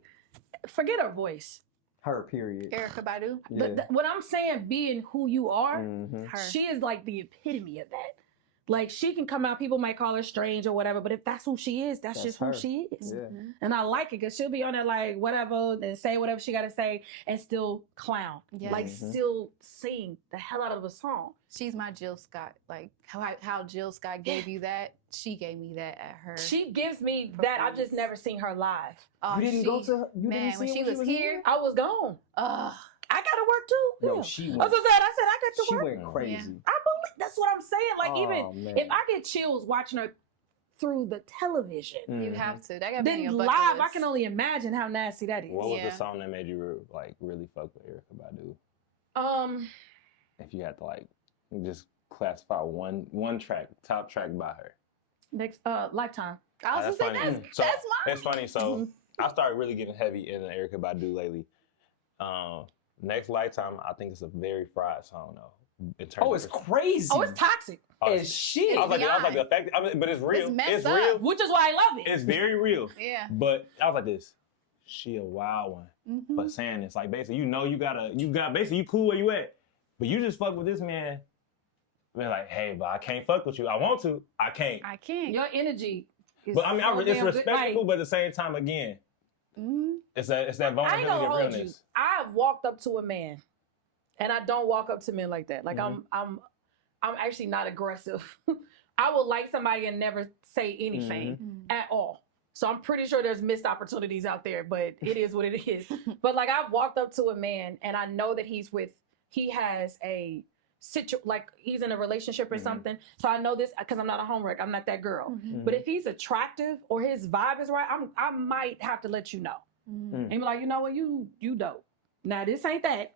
forget her voice. Her period. Erica Badu. Yeah. What I'm saying, being who you are, Her. she is like the epitome of that. Like, she can come out, people might call her strange or whatever, but if that's who she is, that's just her. who she is. Yeah. Mm-hmm. And I like it because she'll be on there like whatever and say whatever she got to say and still clown. Yes. Like, still sing the hell out of a song. She's my Jill Scott. Like how Jill Scott gave you that, she gave me that at her. She gives me that. I've just never seen her live. Oh, You didn't go to her? You man, didn't see when her she was here. I was gone. I got to work too. Yo, Yeah. she That's went. what I said. I said I got to She work. went crazy. Yeah. I believe that's what I'm saying. Like, Oh, even man. if I get chills watching her through the television, You have to. That got then live, I can only imagine how nasty that is. What was Yeah. the song that made you like really fuck with Erica Badu? If you had to like just classify one track, top track by her. Next, Lifetime. I was That's just saying funny. that's mine. It's funny. So I started really getting heavy into Erica Badu lately. Next Lifetime, I think it's a very fried song though. In terms Oh, of it's crazy. Oh, it's toxic. As shit. I was like, beyond. effective. I mean, but it's real. It's messed It's up. real. Which is why I love it. It's very real. Yeah. But I was like this. She a wild one for saying this. Like basically, basically you cool where you at, but you just fuck with this man. They're like, hey, but I can't fuck with you. I want to, I can't. I can't. Your energy is But I mean, so it's damn good. respectful, Like, but at the same time, again, it's that I ain't vulnerability gonna of hold you. realness. I've walked up to a man, and I don't walk up to men like that. Like I'm actually not aggressive. I will like somebody and never say anything at all. So I'm pretty sure there's missed opportunities out there, but it is what it is. But like, I've walked up to a man and I know that he has a like he's in a relationship or something. So I know this because I'm not a homewreck. I'm not that girl. But if he's attractive or his vibe is right, I might have to let you know. And be like, you know what, you dope. Now this ain't that.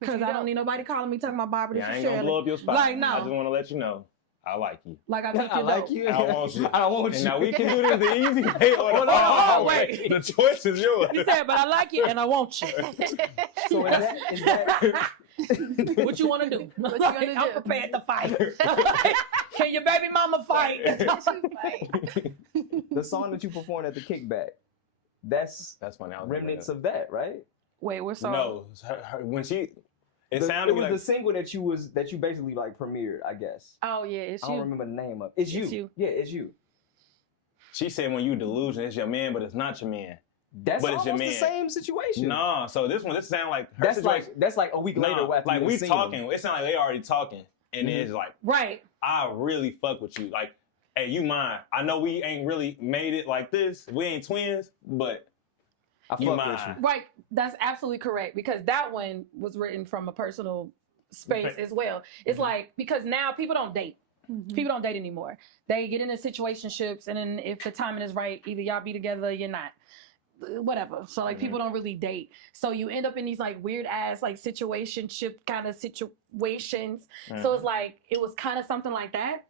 Because I don't need nobody calling me talking about Barbara. Yeah, I This ain't is gonna Shirley. blow up your spot. Like, no. I just want to let you know, I like you. Like, I think I you like dope. you. I want you. I want you. And now we can do this the easy way or the Hold on, hard wait. way. The choice is yours. He said, but I like you and I want you. So is that What you want to do? What you gonna I'm do? prepared to fight. Can your baby mama fight? the song that you performed at the Kickback? That's funny. I was remnants thinking of that, right? Wait, we're that. sorry. No, when she, it sounded it was like the single that you basically like premiered, I guess. Oh, yeah, it's I don't you. remember the name of it. It's you. Yeah, it's you. she said when you delusion, it's your man, but it's not your man. That's But it's almost your the man. same situation. Nah, so this sounded like her That's situation. like a week later. Nah, after like you we seen talking. them. It sounded like they already talking, and then it's like, Right. I really fuck with you. Like, hey, you mine. I know we ain't really made it like this. We ain't twins, but I you fuck mine. with you. Right. That's absolutely correct because that one was written from a personal space as well. It's like, because now people don't date. People don't date anymore. They get into situationships, and then if the timing is right, either y'all be together or you're not. Whatever. So like people don't really date. So you end up in these like weird ass like situationship kind of situations. So it's like it was kind of something like that.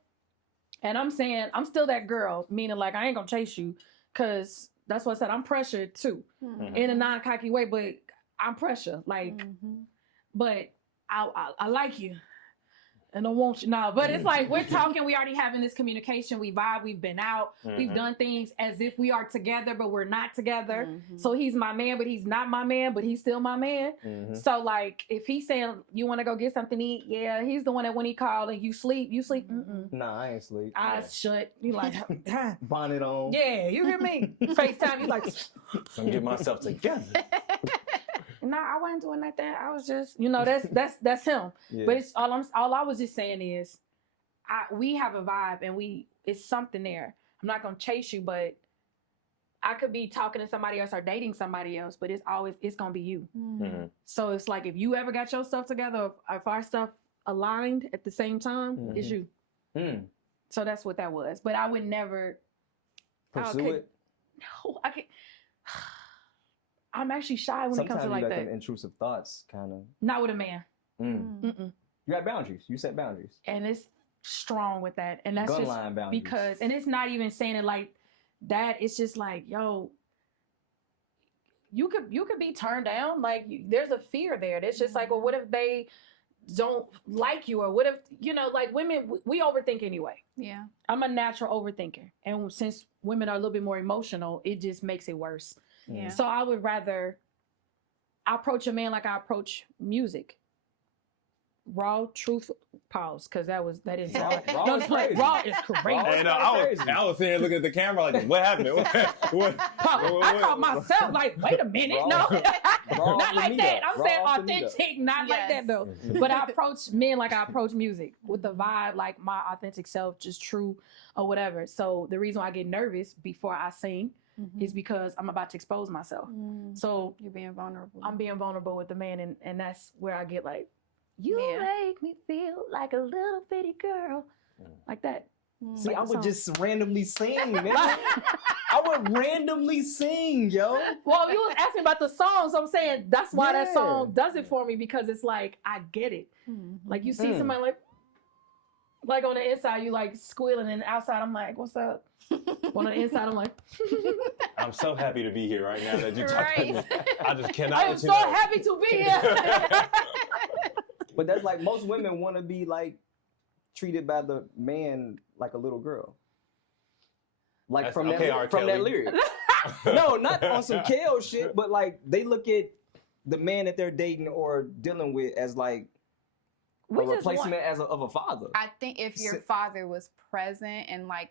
And I'm saying I'm still that girl, meaning like I ain't gonna chase you, cause that's what I said. I'm pressured too, in a non-cocky way, but I'm pressure. Like, but I like you. And I want you. No, but it's like we're talking, we already having this communication, we vibe, we've been out, we've done things as if we are together, but we're not together. So he's my man, but he's not my man, but he's still my man. So like if he's saying you want to go get something to eat, yeah, he's the one that when he called and you sleep. Nah, I ain't sleep. Eyes shut. You like, huh? Bonnet on. Yeah, you hear me? FaceTime, you like, Let me get myself together. nah, I wasn't doing nothing. I was just, that's him. Yeah. But it's all I was just saying is, we have a vibe and it's something there. I'm not gonna chase you, but I could be talking to somebody else or dating somebody else, but it's gonna be you. Mhm. So it's like if you ever got your stuff together, if our stuff aligned at the same time, it's you. So that's what that was. But I would never Pursue it. No, I can't. I'm actually shy when it comes to like you got that. them intrusive thoughts, kind of. Not with a man. You got boundaries. You set boundaries. And it's strong with that. And that's just Gunline boundaries. because, and it's not even saying it like that. It's just like, yo, you could be turned down. Like there's a fear there. It's just like, well, what if they don't like you, or what if, like women, we overthink anyway. Yeah. I'm a natural overthinker, and since women are a little bit more emotional, it just makes it worse. Yeah. So I would rather approach a man like I approach music. Raw, truth, pause, because that is Raw no, is crazy. Raw is crazy. Raw is And crazy. I was sitting here looking at the camera like, what happened? I caught myself like, wait a minute, Raw. no, Raw not like Bonita. that. I'm saying Raw Bonita. authentic, not like that though. But I approach men like I approach music, with the vibe like my authentic self, just true or whatever. So the reason why I get nervous before I sing is because I'm about to expose myself. So You're being vulnerable. I'm being vulnerable with the man, and that's where I get like, you Yeah. make me feel like a little bitty girl, like that. See, Like I the would song. just randomly sing, man. I would randomly sing, yo. Well, you was asking about the song, so I'm saying that's why that Yeah. song does it for me, because it's like I get it. Like you see somebody like on the inside you like squealing, and outside I'm like, what's up? On the inside I'm like, I'm so happy to be here right now that you talking Right. to me. I just cannot I am let you so know. happy to be here. But that's like most women want to be like treated by the man like a little girl. Like That's- from okay, R. that from that Kelly. lyric. No, not on some KO shit, but like they look at the man that they're dating or dealing with as like We a just replacement of a father. I think if your father was present and like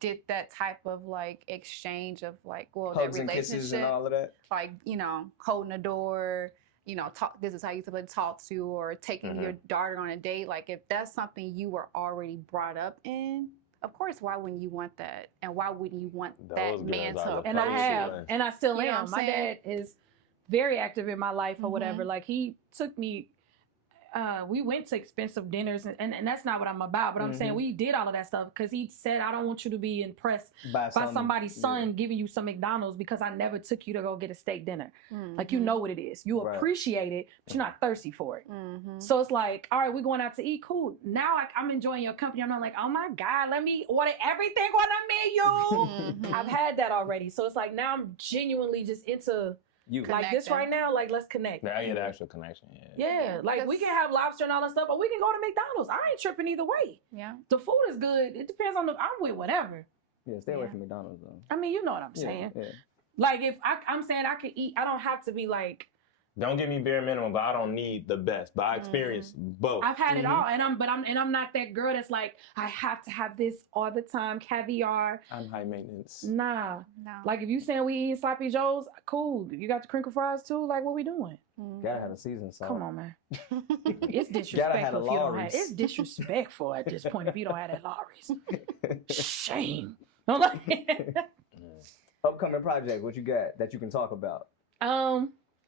did that type of like exchange of like, well, Hugs that and kisses and relationship, all of that. like, holding the door, talk, this is how you're supposed to talk to, or taking your daughter on a date. Like if that's something you were already brought up in, of course, why wouldn't you want that? And why wouldn't you want Those that girls man are to the and I approach have, you? and I still You know am. what I'm My saying? dad is very active in my life or whatever. Like he took me, we went to expensive dinners, and that's not what I'm about, but I'm saying we did all of that stuff because he said, I don't want you to be impressed by somebody's son giving you some McDonald's because I never took you to go get a steak dinner. Like, you know what it is. You Right. appreciate it, but you're not thirsty for it. So it's like, all right, we're going out to eat. Cool. Now I'm enjoying your company. I'm not like, oh my God, let me order everything on the menu. I've had that already. So it's like, now I'm genuinely just into You. like this Connecting. right now. Like, let's connect. Yeah, I get the actual connection. Yeah. Yeah, like we can have lobster and all that stuff, but we can go to McDonald's. I ain't tripping either way. Yeah. The food is good. It depends on I'm with whatever. Yeah, stay away Yeah. from McDonald's though. I mean, you know what I'm saying. Yeah. Like if I'm saying I could eat, I don't have to be like, Don't give me bare minimum, but I don't need the best. But I experienced both. I've had it all, and I'm not that girl that's like, I have to have this all the time, caviar. I'm high maintenance. Nah. No. Like if you saying we eating sloppy joes, cool. You got the crinkle fries too. Like what we doing? Gotta have a season salt. Come on, man. It's Gotta have disrespectful the if you don't have. Lawry's. It's disrespectful at this point if you don't have that Lawry's. Shame. Don't like. Upcoming project, what you got that you can talk about?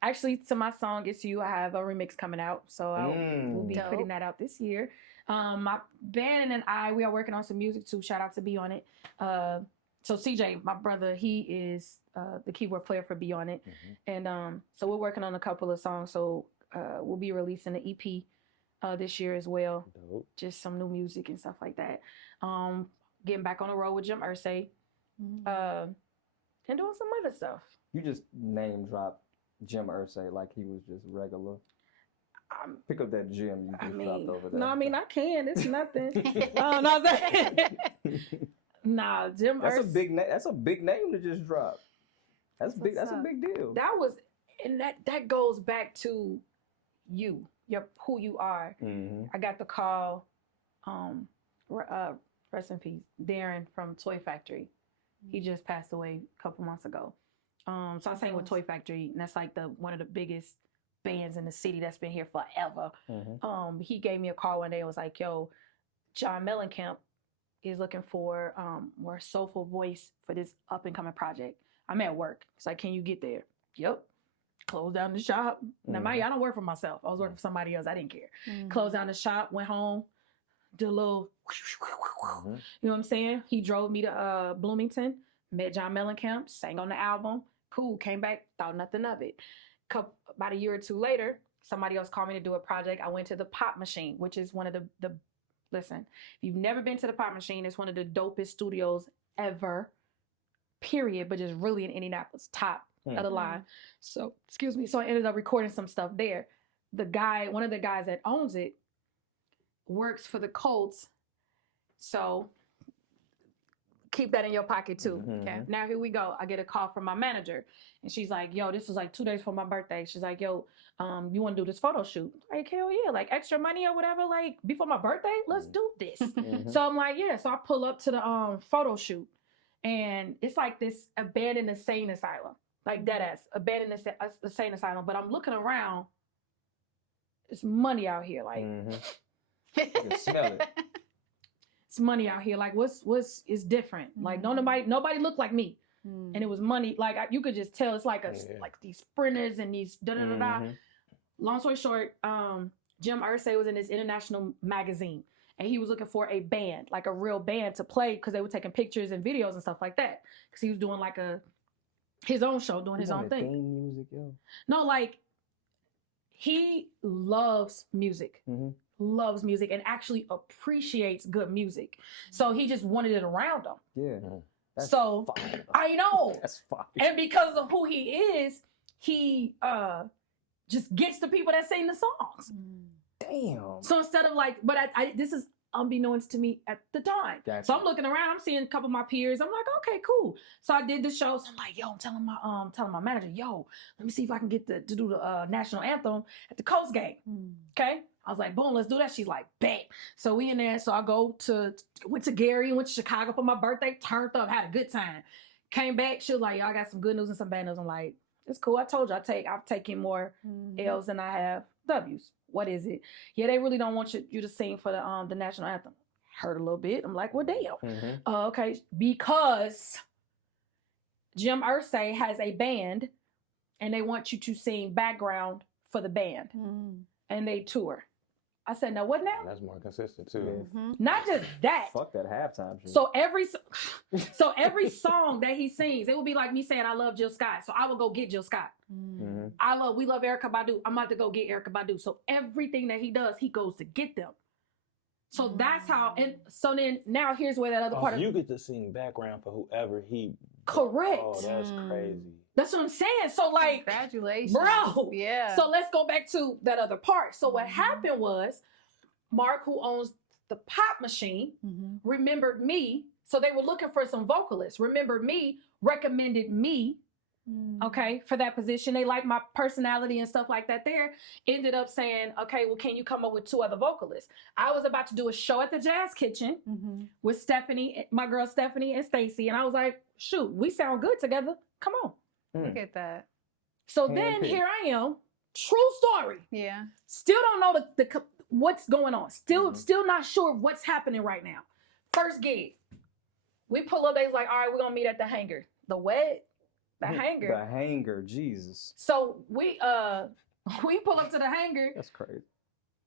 Actually, to my song "It's You," I have a remix coming out, so I will be Dope. putting that out this year. My band and we are working on some music too. Shout out to Be On It. So CJ, my brother, he is the keyboard player for Be On It, and so we're working on a couple of songs. So we'll be releasing an EP this year as well. Dope. Just some new music and stuff like that. Getting back on the road with Jim Irsay, and doing some other stuff. You just name drop Jim Irsay like he was just regular. Pick up that Jim you just dropped over there. No, I mean I can. It's nothing. No, nah, Jim That's a Irsay. big name. That's a big name to just drop. That's big. what's That's a up. big deal. That was, and that goes back to you, who you are. I got the call. Rest in peace, Darren from Toy Factory. He just passed away a couple months ago. So I sang with Toy Factory, and that's like one of the biggest bands in the city that's been here forever. He gave me a call one day and was like, yo, John Mellencamp is looking for more soulful voice for this up and coming project. I'm at work. It's like, can you get there? Yep. Closed down the shop. Now, mind you, I don't work for myself. I was working for somebody else. I didn't care. Closed down the shop, went home, did a little, you know what I'm saying? He drove me to Bloomington, met John Mellencamp, sang on the album. Cool, came back, thought nothing of it. About a year or two later, somebody else called me to do a project. I went to the Pop Machine, which is one of the listen, if you've never been to the Pop Machine, it's one of the dopest studios ever, period, but just really in Indianapolis, top of the line. So, excuse me. So I ended up recording some stuff there. One of the guys that owns it works for the Colts. So keep that in your pocket too. Okay. Now here we go. I get a call from my manager and she's like, yo, this was like 2 days before my birthday. She's like, yo, you want to do this photo shoot? Like, hell yeah, like extra money or whatever, like before my birthday, let's do this. So I'm like, yeah. So I pull up to the photo shoot and it's like this abandoned insane asylum. Like dead ass, abandoned insane asylum. But I'm looking around, it's money out here. Like, You can smell it. it's money out here. Like, what's is different? Like, nobody looked like me, and it was money. Like, you could just tell. It's like like these sprinters and these da da da da. Long story short, Jim Irsay was in this international magazine, and he was looking for a band, like a real band to play, because they were taking pictures and videos and stuff like that. Because he was doing like his own show, doing his own thing. Theme music, yo. No, like he loves music. Loves music and actually appreciates good music. So he just wanted it around him. Yeah. That's so fire. I know. That's fire. And because of who he is, he just gets the people that sing the songs. Damn. So instead of like, but I this is unbeknownst to me at the time. Gotcha. So I'm looking around, I'm seeing a couple of my peers. I'm like, okay, cool. So I did the show. So I'm like, yo, I'm telling my manager, yo, let me see if I can get to do the national anthem at the Coast game. Okay. I was like, boom, let's do that. She's like, bet. So we in there. So I went to Gary, went to Chicago for my birthday, turned up, had a good time. Came back. She was like, y'all got some good news and some bad news. I'm like, it's cool. I told you I've taken more L's than I have W's. What is it? Yeah, they really don't want you to sing for the national anthem. Heard a little bit. I'm like, well, damn. Okay, because Jim Irsay has a band, and they want you to sing background for the band, and they tour. I said, now what now? That's more consistent too. Not just that. Fuck that halftime shit. So every song that he sings, it would be like me saying I love Jill Scott. So I will go get Jill Scott. We love Erykah Badu. I'm about to go get Erykah Badu. So everything that he does, he goes to get them. So that's how. And so then now here's where that other part so of you get to sing background for whoever he. Correct. Oh, that's crazy. That's what I'm saying. So like, congratulations, bro. Yeah. So let's go back to that other part. So what happened was, Mark, who owns the Pop Machine, remembered me. So they were looking for some vocalists. Remembered me, recommended me, okay, for that position. They liked my personality and stuff like that there. Ended up saying, okay, well, can you come up with 2 other vocalists? I was about to do a show at the Jazz Kitchen with Stephanie, my girl Stephanie and Stacy. And I was like, shoot, we sound good together. Come on. Look at that. So then here I am, true story. Yeah. Still don't know the what's going on. Still not sure what's happening right now. First gig, we pull up. They was like, all right, we're gonna meet at the hangar. The what? The hangar. The hangar, Jesus. So we pull up to the hangar. That's crazy.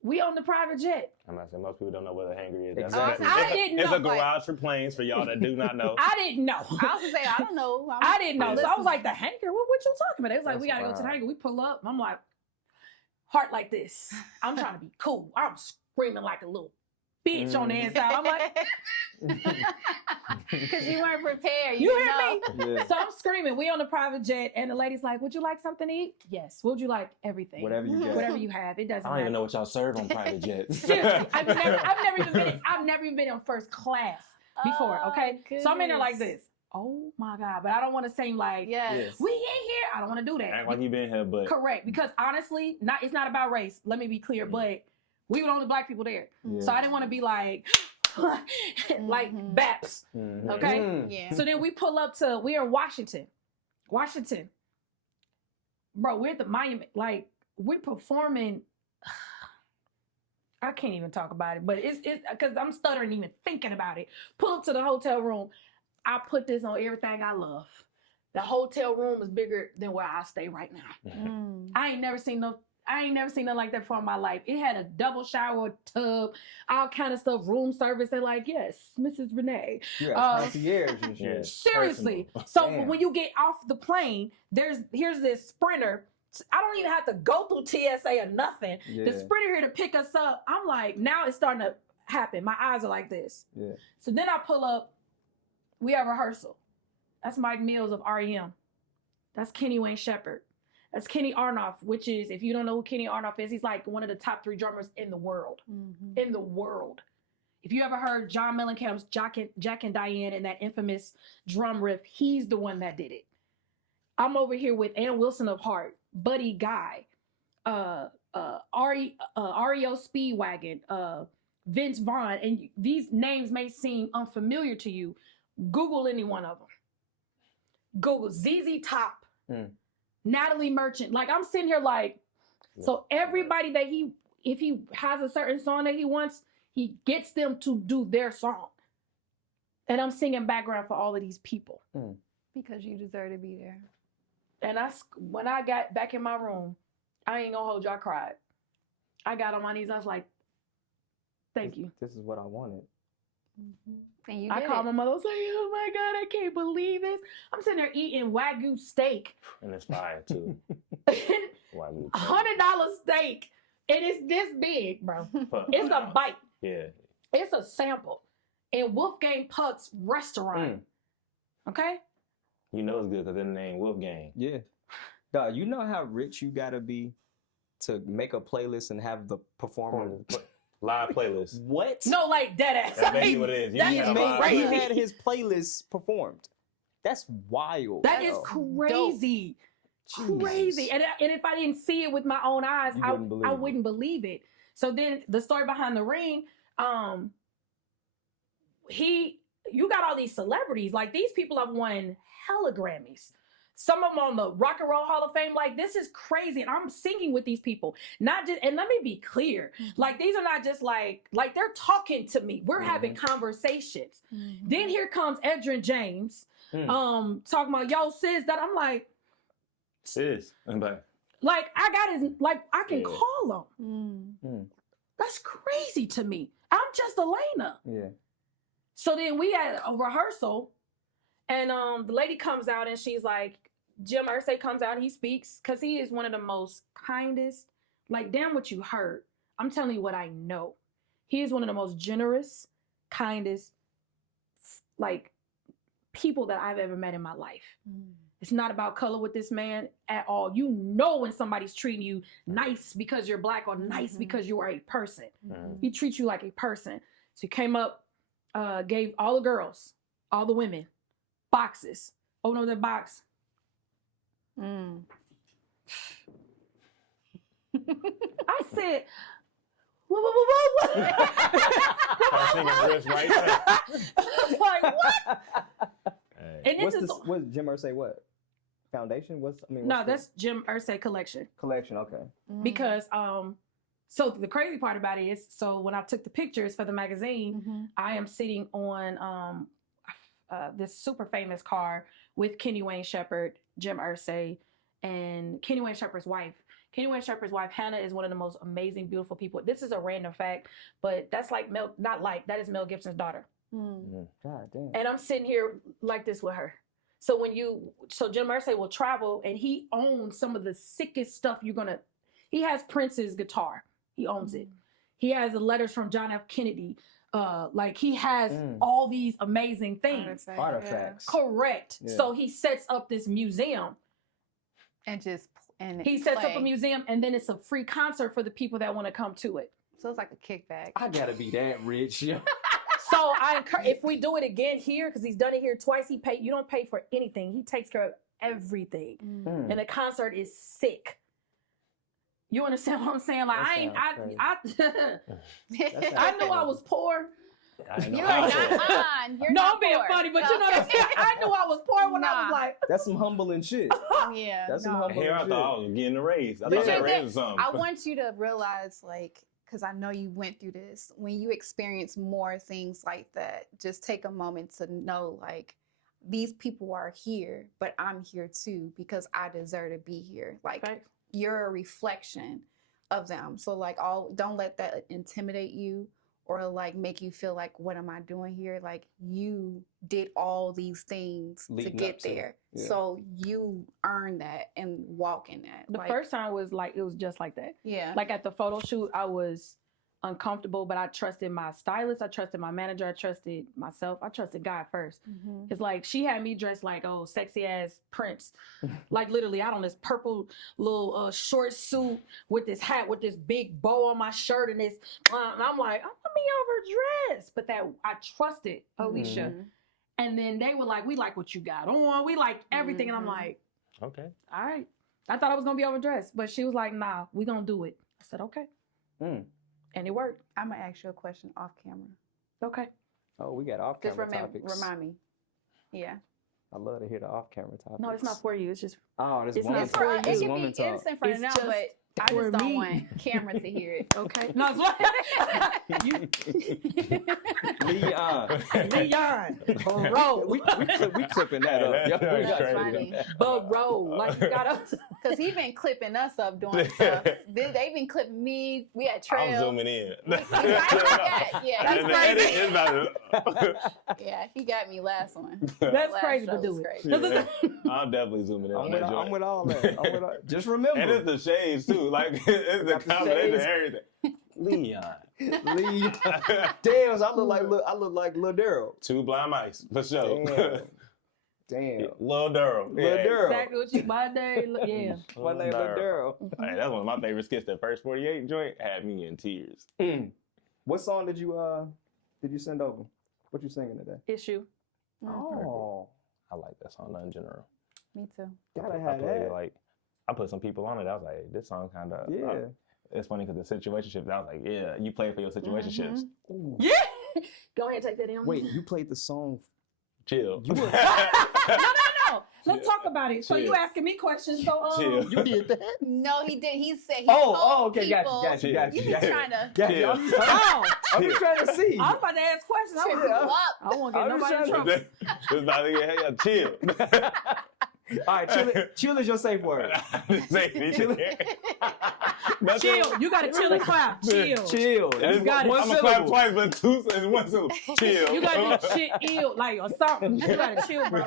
We on the private jet. I'm not saying most people don't know what a hangar is. Exactly. I didn't It's know. a garage for planes for y'all that do not know. I didn't know. I was gonna say, I don't know. I didn't know. So I was listening. like, the hangar? What you talking about? They was like, That's we gotta go to the wild. hangar. We pull up. I'm like, heart like this. I'm trying to be cool. I'm screaming like a little bitch on the inside. I'm like, because you weren't prepared. you didn't hear know. me? Yeah. So I'm screaming. We on the private jet, and the lady's like, would you like something to eat? Yes. What would you like? Everything. Whatever you got. Whatever you have. It doesn't I don't matter. even know what y'all serve on private jets. Seriously, I've never even been in first class before. Oh, Okay, so I'm in there like goodness. this. Oh my God! But I don't want to seem like Yes. we in here. I don't want to do that. Act like you been here, but Correct, because honestly, it's not about race. Let me be clear, but we were the only black people there, Yeah. so I didn't want to be like like Baps. Okay, Yeah. so then we pull up to we're in Washington, bro. We're at the monument, like we're performing. I can't even talk about it, but it's because I'm stuttering even thinking about it. Pull up to the hotel room. I put this on everything I love. The hotel room is bigger than where I stay right now. I ain't never seen nothing like that before in my life. It had a double shower, tub, all kind of stuff, room service. They're like, yes, Mrs. Renae. You got concierge and shit. Yeah. Seriously. Personal. So Damn. when you get off the plane, here's this sprinter. I don't even have to go through TSA or nothing. Yeah. The sprinter here to pick us up. I'm like, now it's starting to happen. My eyes are like this. Yeah. So then I pull up. We have rehearsal. That's Mike Mills of REM. That's Kenny Wayne Shepherd. That's Kenny Aronoff, which is, if you don't know who Kenny Aronoff is, he's like one of the top 3 drummers in the world. In the world. If you ever heard John Mellencamp's Jack and Diane and that infamous drum riff, he's the one that did it. I'm over here with Ann Wilson of Heart, Buddy Guy, REO Speedwagon, Vince Vaughn, and these names may seem unfamiliar to you. Google any one of them. Google ZZ Top, Natalie Merchant. Like, I'm sitting here like, so everybody that if he has a certain song that he wants, he gets them to do their song. And I'm singing background for all of these people. Because you deserve to be there. And when I got back in my room, I ain't gonna hold you, I cried. I got on my knees, I was like, thank you. This is what I wanted. And you I did called it. my mother, I was like, oh my God, I can't believe this. I'm sitting there eating Wagyu steak. And it's fire too. $100 steak. And it's this big, bro. It's a bite. Yeah. It's a sample. In Wolfgang Puck's restaurant. Okay? You know it's good because the name Wolfgang. Yeah. Dog, you know how rich you gotta be to make a playlist and have the performer Live playlist. What? No, like dead ass. That's basically what it is. You That can is have a live He crazy. playlist. had his playlist performed. That's wild. That is yo. crazy. Crazy. Jesus. And if I didn't see it with my own eyes, You I wouldn't believe it. wouldn't believe it. So then the story behind the ring, you got all these celebrities. Like, these people have won hella Grammys. Some of them on the Rock and Roll Hall of Fame. Like, this is crazy. And I'm singing with these people. Not just, and let me be clear. Like, these are not just like they're talking to me. We're having conversations. Then here comes Edrin James, talking about, yo, sis, that I'm like, Sis. I'm like, I got his, like, I can Yeah. call him. That's crazy to me. I'm just Alaina. Yeah. So then we had a rehearsal, and the lady comes out and she's like, Jim Irsay comes out, he speaks, because he is one of the most kindest, like, damn what you heard. I'm telling you what I know. He is one of the most generous, kindest, like, people that I've ever met in my life. It's not about color with this man at all. You know when somebody's treating you nice because you're black or nice because you are a person. He treats you like a person. So he came up, gave all the girls, all the women, boxes. Open up their box. I said, what? I sing a verse right there. I was like, what? Hey. And this is What's Jim Irsay what? Foundation? no, that's Jim Irsay collection. collection. Okay. Because so the crazy part about it is, so when I took the pictures for the magazine, I am sitting on this super famous car with Kenny Wayne Shepherd, Jim Irsay, and Kenny Wayne Shepherd's wife. Kenny Wayne Shepherd's wife, Hannah, is one of the most amazing, beautiful people. This is a random fact, but that's like that is Mel Gibson's daughter. God damn. And I'm sitting here like this with her. So so Jim Irsay will travel, and he owns some of the sickest stuff he has Prince's guitar. He owns it. He has the letters from John F. Kennedy. Like, he has all these amazing things. Artifacts. Correct. Yeah. So he sets up this museum. And He sets up a museum, and then it's a free concert for the people that want to come to it. So it's like a kickback. I gotta be that rich. Yeah. So if we do it again here, because he's done it here twice, you don't pay for anything. He takes care of everything. And the concert is sick. You understand what I'm saying? Like, I knew I was poor. You are not on. You're No, not I'm being poor. funny, but you know what I'm saying? I knew I was poor when I was like, That's some humbling shit. Yeah. That's some no. humbling Here I shit. thought I was getting a raise. I Yeah. thought that raise was something. I want you to realize, like, because I know you went through this, when you experience more things like that, just take a moment to know, like, these people are here, but I'm here too because I deserve to be here. Like, Right. you're a reflection of them. So, like, don't let that intimidate you or like make you feel like, what am I doing here? Like, you did all these things Leading to get up to it. there. Yeah. So you earn that and walk in that. The Like, first time was like, it was just like that. yeah. Like at the photo shoot, I was uncomfortable, but I trusted my stylist. I trusted my manager. I trusted myself. I trusted God first. Mhm. It's like she had me dressed like, oh, sexy ass Prince. Like literally out on this purple little short suit with this hat with this big bow on my shirt and this. And I'm like, I'm gonna be overdressed. But that I trusted Alicia. Mhm. And then they were like, we like what you got on. We like everything. And I'm Mhm. like, Okay. all right. I thought I was gonna be overdressed, but she was like, nah, we gonna do it. I said, okay. Mm. And it worked. I'm gonna ask you a question off camera. Okay. Oh, we got off Just camera topics. remind me. Yeah. I love to hear the off camera topics. No, it's not for you. It's just Oh, this it's woman not It's talk. for, you. it This can woman be talk. innocent for It's now, just but I for just don't me. want camera to hear it. okay. No, Leon. Leon, bro, we clipping that up. That's Yo, we That's got- funny. bro, like you got us. Because he been clipping us up doing stuff. They been clipping me. We had I'm Trail. zooming in. Yeah, And the edit is about yeah, he got me last one. That's Last crazy show to do was it. crazy. to. Yeah. I'm definitely zooming in on that I'm joint. with all that. Just remember. And it's the shades too. Like it's the Got the combination of shades. everything. Leon. Leon. Damn, so I look like Lil Daryl. Two blind mice for sure. Damn. Lil Durham. Lil Daryl. Exactly what you my day. Yeah. My name Lil Daryl. Hey, that's one of my favorite skits. That first 48 joint had me in tears. What song did you send over? What you singing today? Issue. Oh, I like that song in general. Me too. gotta I have played that. like I put some people on it. I was like, this song kind of Yeah. it's funny because the situationships. I was like, yeah, you play for your situationships. Ooh. Yeah. Go ahead and take that in. Wait, you played the song? Chill. You were- No. Let's Chill. talk about it. So you Chill. asking me questions? So Chill. You did that? No, he did. He said he Oh, told okay, people. got you. You be trying to Got you. Chill. Oh, I'm just trying to see. I was about to ask questions. trip I you was, up. I don't want to get I'm just nobody in trying trouble. It's about to get hey, chill. All right, chill is your safe word. I didn't say anything. Nothing- Chill. You got to chill and clap. Chill. Chill. And it's got it. one I'm gonna clap syllable. twice, but two is one syllable. Chill. You got to do shit ill, like, or something. You got to chill, bro.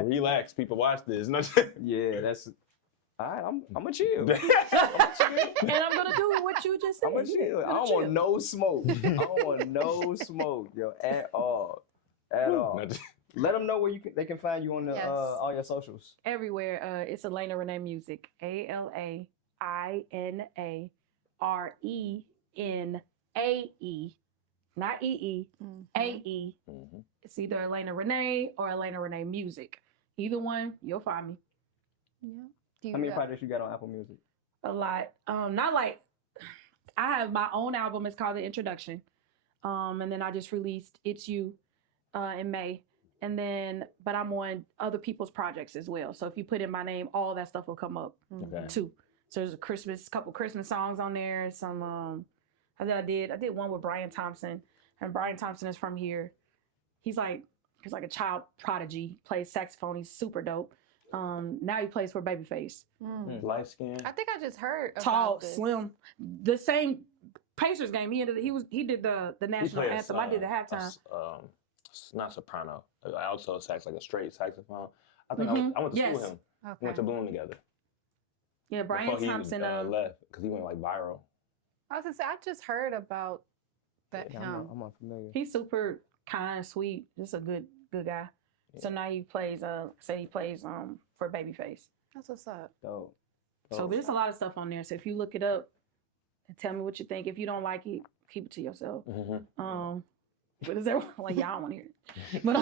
Relax, people. Watch this. No, Yeah, that's. All right, I'm gonna chill. And I'm going to do what you just said. I'm gonna chill. I don't want no smoke. I don't want no smoke, yo, at all. At all. Let them know where they can find you on the Yes. all your socials. Everywhere. It's Alaina Renae Music. ALAINARENAE. Not EE. Mhm. AE. Mhm. It's either Alaina Renae or Alaina Renae Music. Either one, you'll find me. Yeah. Do you How many got- projects you got on Apple Music? A lot. Not like I have my own album. It's called The Introduction. And then I just released It's You in May. And then, but I'm on other people's projects as well. So if you put in my name, all that stuff will come up Okay. too. So there's a couple Christmas songs on there. Some I did one with Brian Thompson, and Brian Thompson is from here. He's like a child prodigy. Plays saxophone. He's super dope. Now he plays for Babyface. Mm. Light skin. I think I just heard about Tall, this. slim, the same Pacers game. He did the national anthem. I did the halftime. Not soprano, alto sax, like a straight saxophone. I think Mhm. I went to school Yes. with him. We Okay. went to Bloom together. Yeah, Brian Before he Thompson. left because he went like viral. I was gonna say I just heard about that Yeah, him. I'm unfamiliar. He's super kind, sweet, just a good guy. So now he plays for Babyface. That's what's up. Dope. So there's a lot of stuff on there. So if you look it up and tell me what you think. If you don't like it, keep it to yourself. But is everyone like y'all want to hear it? But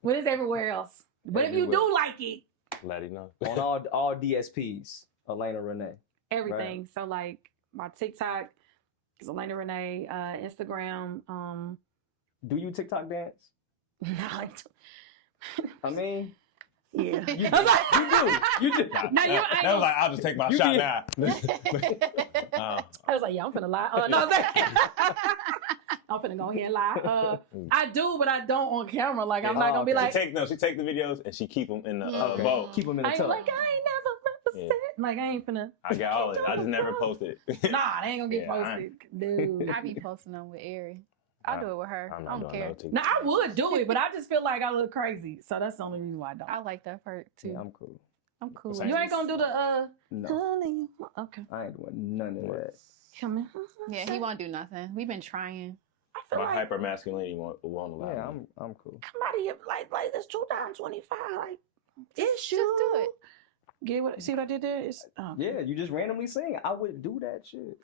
what is everywhere else? But if you do like it, Let him know. on all DSPs, Alaina Renae. everything. So like my TikTok is Alaina Renae, Instagram. Do you TikTok dance? Not like I mean, Yeah. You do. Now you ain't That was gonna- like, I'll just take my You shot did. now. I was like, yeah, I'm finna lie. No, I'm finna go ahead and lie. I do, but I don't on camera. Like, I'm not gonna be like, she take the videos and she keep them in the Okay. vault. Keep them in the I ain't tub. like, I ain't never represent. Like, I ain't finna. I got all of it. I just never posted. Nah, they ain't gonna get Yeah, I posted, dude. I be posting them with Ari. I'll do it with her. I'm I not don't doing care. no TikTok. Now I would do it, but I just feel like I look crazy, so that's the only reason why I don't. I like that part too. Yeah, I'm cool. I'm cool. You with You ain't this. gonna do the No, honey. Okay, I ain't doing none of that. come in. Yeah, he won't do nothing. We've been trying. I feel My like hyper masculinity won't allow Yeah, me. I'm cool. come out of here like this 2 times 25. Like Just do it. Get what? See what I did there? It's, Yeah, you just randomly sing. I would do that shit.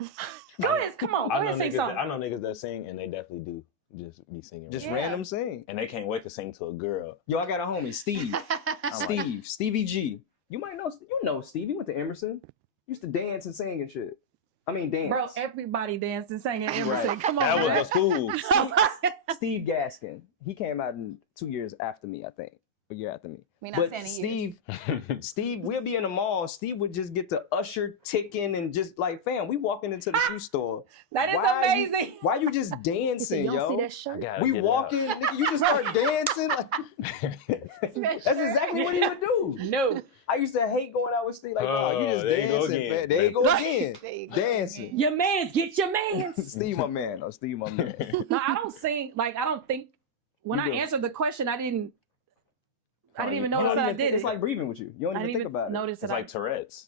Go ahead, come on, go ahead, sing something. I know niggas that sing and they definitely do just be singing. Just Yeah. random sing. And they can't wait to sing to a girl. Yo, I got a homie, Steve. like- Stevie G. You might know. You know Steve. He went to Emerson. Used to dance and sing and shit. I mean, dance. Bro, everybody danced and sang at Emerson. Right. Come on, That was man. the school. Steve Gaskin. He came out in 2 years after me, I think. A year after me. We not But saying Steve, we'll be in the mall. Steve would just get to usher, ticking, and just like, fam, we walking into the shoe store. That is Why are you- amazing. Why you just dancing, Y'all see yo? that shirt? We walking, nigga, you just start dancing. Like, that's exactly what he would do. No. I used to hate going out with Steve. Like, oh, you just there you go dancing, again. man. There you go again. There you go Dancing. again. Your mans, get your mans. Steve, my man. Oh, Steve, my man. No, I don't sing. Like, I don't think, when You I do. answered the question, I didn't even You notice don't that I even think- did It's it. like breathing with you. You don't I even didn't think about it. notice It's that like Tourette's.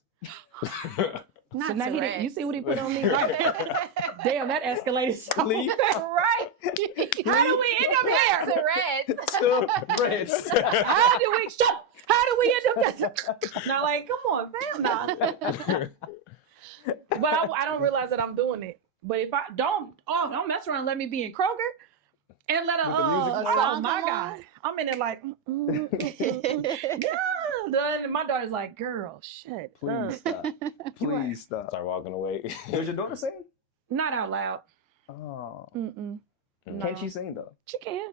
Not So now Tourette's. you see what he put on me? Damn, that escalated so Please. fast. Right. How do we end up here? Tourette's. Tourette's. How do we end up here? Now, like, come on, fam, nah. But I don't realize that I'm doing it. But if I don't mess around and let me be in Kroger and let With the music oh playing? my God. I'm in it like, yeah. Then my daughter's like, girl, shut Please up. stop. Please stop. Start walking away. Does your daughter sing? Not out loud. Oh. Mm-mm. Can No. she sing though? She can.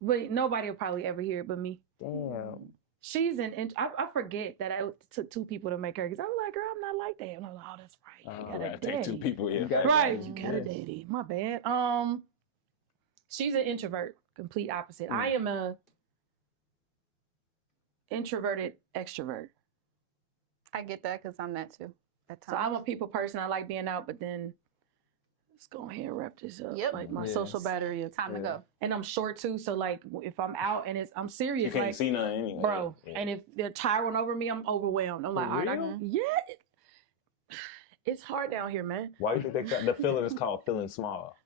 But nobody will probably ever hear it but me. Damn. She's I forget that it took 2 people to make her, because I was like, girl, I'm not like that. And I was like, oh, that's right. You got a Gotta take 2 daddy. people. Yeah. You got- Right, Yeah. you got a daddy. My bad. She's an introvert, complete opposite. I am a introverted extrovert. I get that because I'm that too. At So times. I'm a people person. I like being out, but then let's go ahead and wrap this up. Yep. Like my Yes. social battery is, Time to go. and I'm short too. So like if I'm out and I'm You serious, can't like see nothing anyway. bro, Yeah. and if they're towering over me, I'm overwhelmed. I'm like, all right, real? it's hard down here, man. Why do you think the feeling is called feeling small?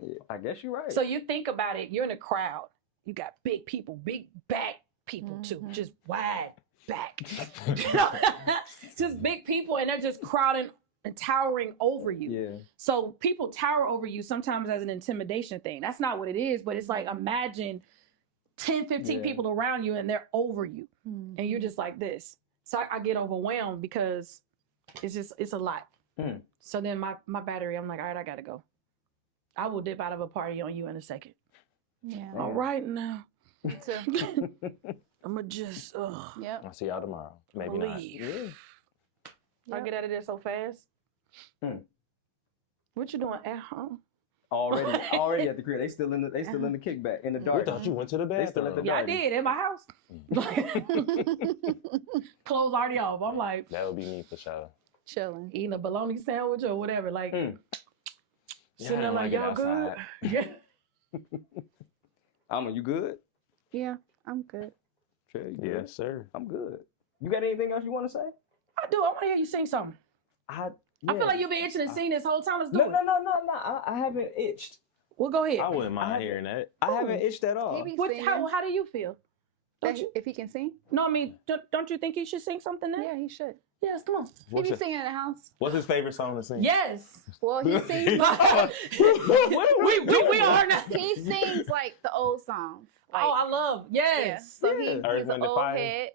Yeah, I guess you're right. So you think about it, you're in a crowd. You got big people, big back people too, Mhm. just wide back. Just big people, and they're just crowding and towering over you. yeah. So people tower over you sometimes as an intimidation thing. That's not what it is, but it's like, imagine 10, 15 Yeah. people around you and they're over you and you're just like this. So I get overwhelmed because it's a lot. Mm. So then my battery, I'm like, all right, I gotta go. I will dip out of a party on you in a second. Yeah. Oh. All right now. Me too. I'm gonna just, Yep. I'll see y'all tomorrow. Maybe not. leave. Yeah. I get out of there so fast. Hmm. What you doing at home? Already at the crib. They still in the kickback in the We dark. thought you went to the They still bathroom. at the Yeah, I garden. did at my house. Clothes already off. I'm like That would be me for sure. Chilling. eating a bologna sandwich or whatever. Like Mm. sitting I there don't like, get y'all good? outside. Yeah. Alma, you good? Yeah, I'm good. Trey, you good? Yes, sir. I'm good. You got anything else you want to say? I do. I want to hear you sing something. I feel like you've been itching to sing this whole time. Let's do No. it. I haven't itched. Well, go ahead. I wouldn't mind haven't- hearing that. I haven't itched at all. He be What, singing. how do you feel? Don't That you? if he can sing? No, I mean, don't you think he should sing something now? Yeah, he should. Yes, come on. He What's be your, singing in the house. what's his favorite song to sing? Yes. Well, he sings. we are now. He sings like the old songs. Like, Oh, I love. yeah. Yes. So Yeah. he's Earth, an Wind, and old Fire. head.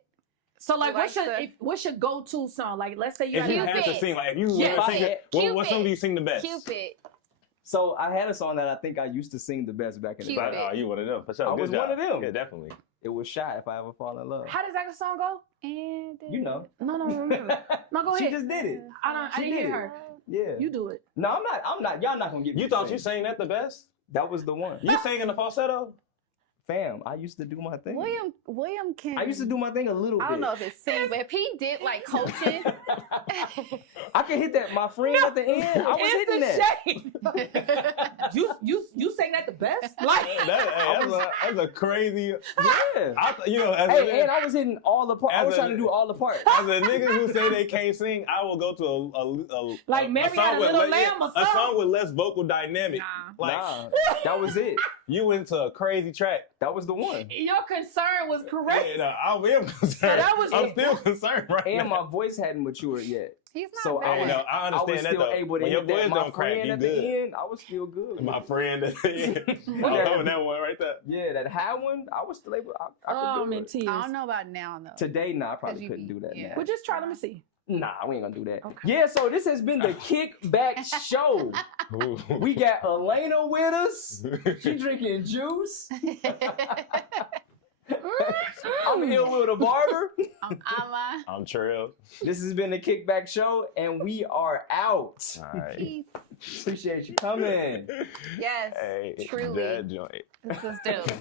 So like, He likes what's your go-to song? Like, let's say you If got you Cupid. had to sing, like if you Yes. were to sing it, what Cupid. song do you sing the best? Cupid. So I had a song that I think I used to sing the best back in the Cupid. day. Oh, you one of them for sure. I Good was job. one of them. Yeah, definitely. It was Shy, If I Ever Fall in Love. How does that song go? And You know. No, remember. No, go She ahead. just did it. I She didn't did hear it. her. Yeah. You do it. No, I'm not. Y'all not gonna get me You to thought sing. you sang that the best? That was the one. You sang in the falsetto? Fam, I used to do my thing. William can. I used to do my thing a little bit. I don't know if it's sing, but if he did like coaching, I can hit that. My friend at the end, I was hitting that. You sang that the best? Like that's a crazy. Yeah. As and I was hitting all the parts. I was trying to do all the parts. As a nigga who say they can't sing, I will go to a Like Mary Had a Little Lamb or a something? song with less vocal dynamic. Nah, that was it. You went to a crazy track. That was the one. Your concern was correct. Yeah, I am concerned. I'm still concerned right And now. my voice hadn't matured yet. he's not So bad. I understand I was that still though. able to When your hit that. voice My don't crack, friend you at good. the end, I was still good. My friend at the end. I'm loving that one right there. Yeah, that high one, I was still able. I Oh, could I'm do in it. tears. I don't know about now though. Today, nah, I probably 'Cause you couldn't be- do that. yeah. Now. But just try. Let me see. Nah, we ain't gonna do that. Okay. Yeah, so this has been the Kickback Show. We got Alaina with us. She drinking juice. I'm here with a barber. I'm Ama. I'm Trail. This has been the Kickback Show, and we are out. All right. Peace. Appreciate you coming. Yes, Hey, truly. that joint. This was dope.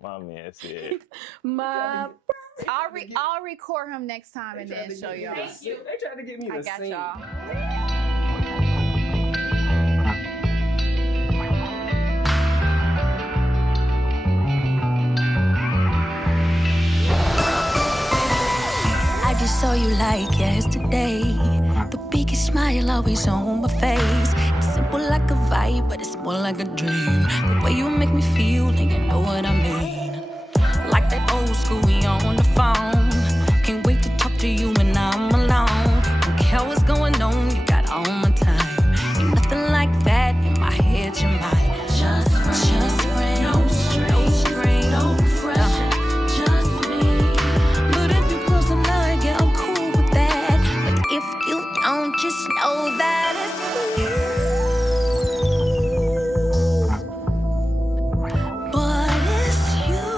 My man said. My I'll record him next time and then show y'all. They tried to get me to I got sing. y'all. I just saw you like yesterday. The biggest smile always on my face. It's simple like a vibe, but it's more like a dream. The way you make me feel, and you know what I mean. Like that old school, we on the phone. Can't wait to talk to you when I'm alone. Don't care what's going on, you got all my time. Ain't nothing like that in my head, you're mine. Just friends, no strings, no pressure, just me. But if you cross the line, yeah, I'm cool with that. But if you don't, just know that it's you. But it's you.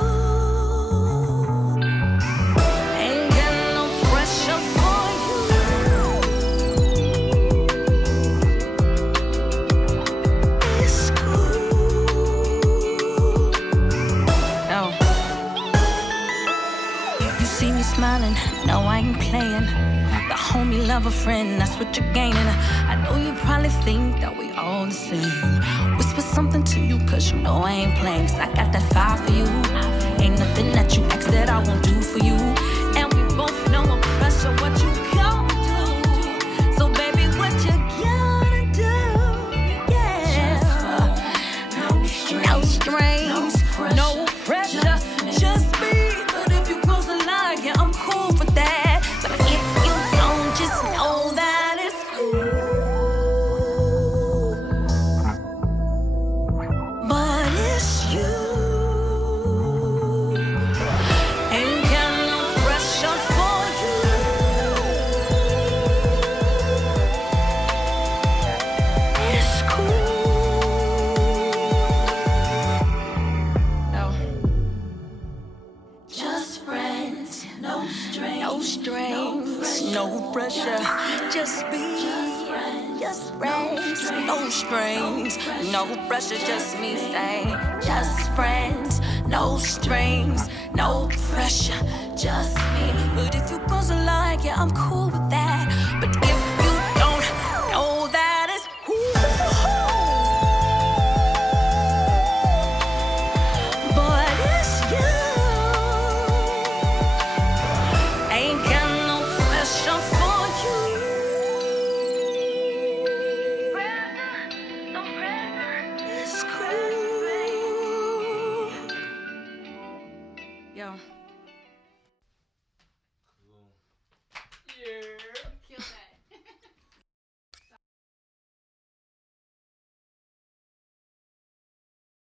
Ain't got no pressure for you. It's cool. Oh. You see me smiling, no, I ain't playing. The homie, love a friend, that's what you're gaining. I know you probably think that we all the same. Whisper something to you, cause you know I ain't playing. Cause I got that fire for you. Ain't nothing that you ask that I won't do for you. And we both know I'm pressure, what you gonna do. So baby, what you gonna do? Yeah. No strings, no pressure, just me. But if you cross the line, yeah, I'm cool with that. But if you don't, just know that it's cool. But it's you. Ain't got no pressure for you. It's cool. Oh. Just friends, no strings, no pressure, just be. Just friends, no strings, no pressure, just me say. Just friends, no strings, no pressure, just me. But if you cross the line, yeah, I'm cool with that. But if you don't know that it's cool. But it's you. Ain't got no pressure for you. It's cool. Yo.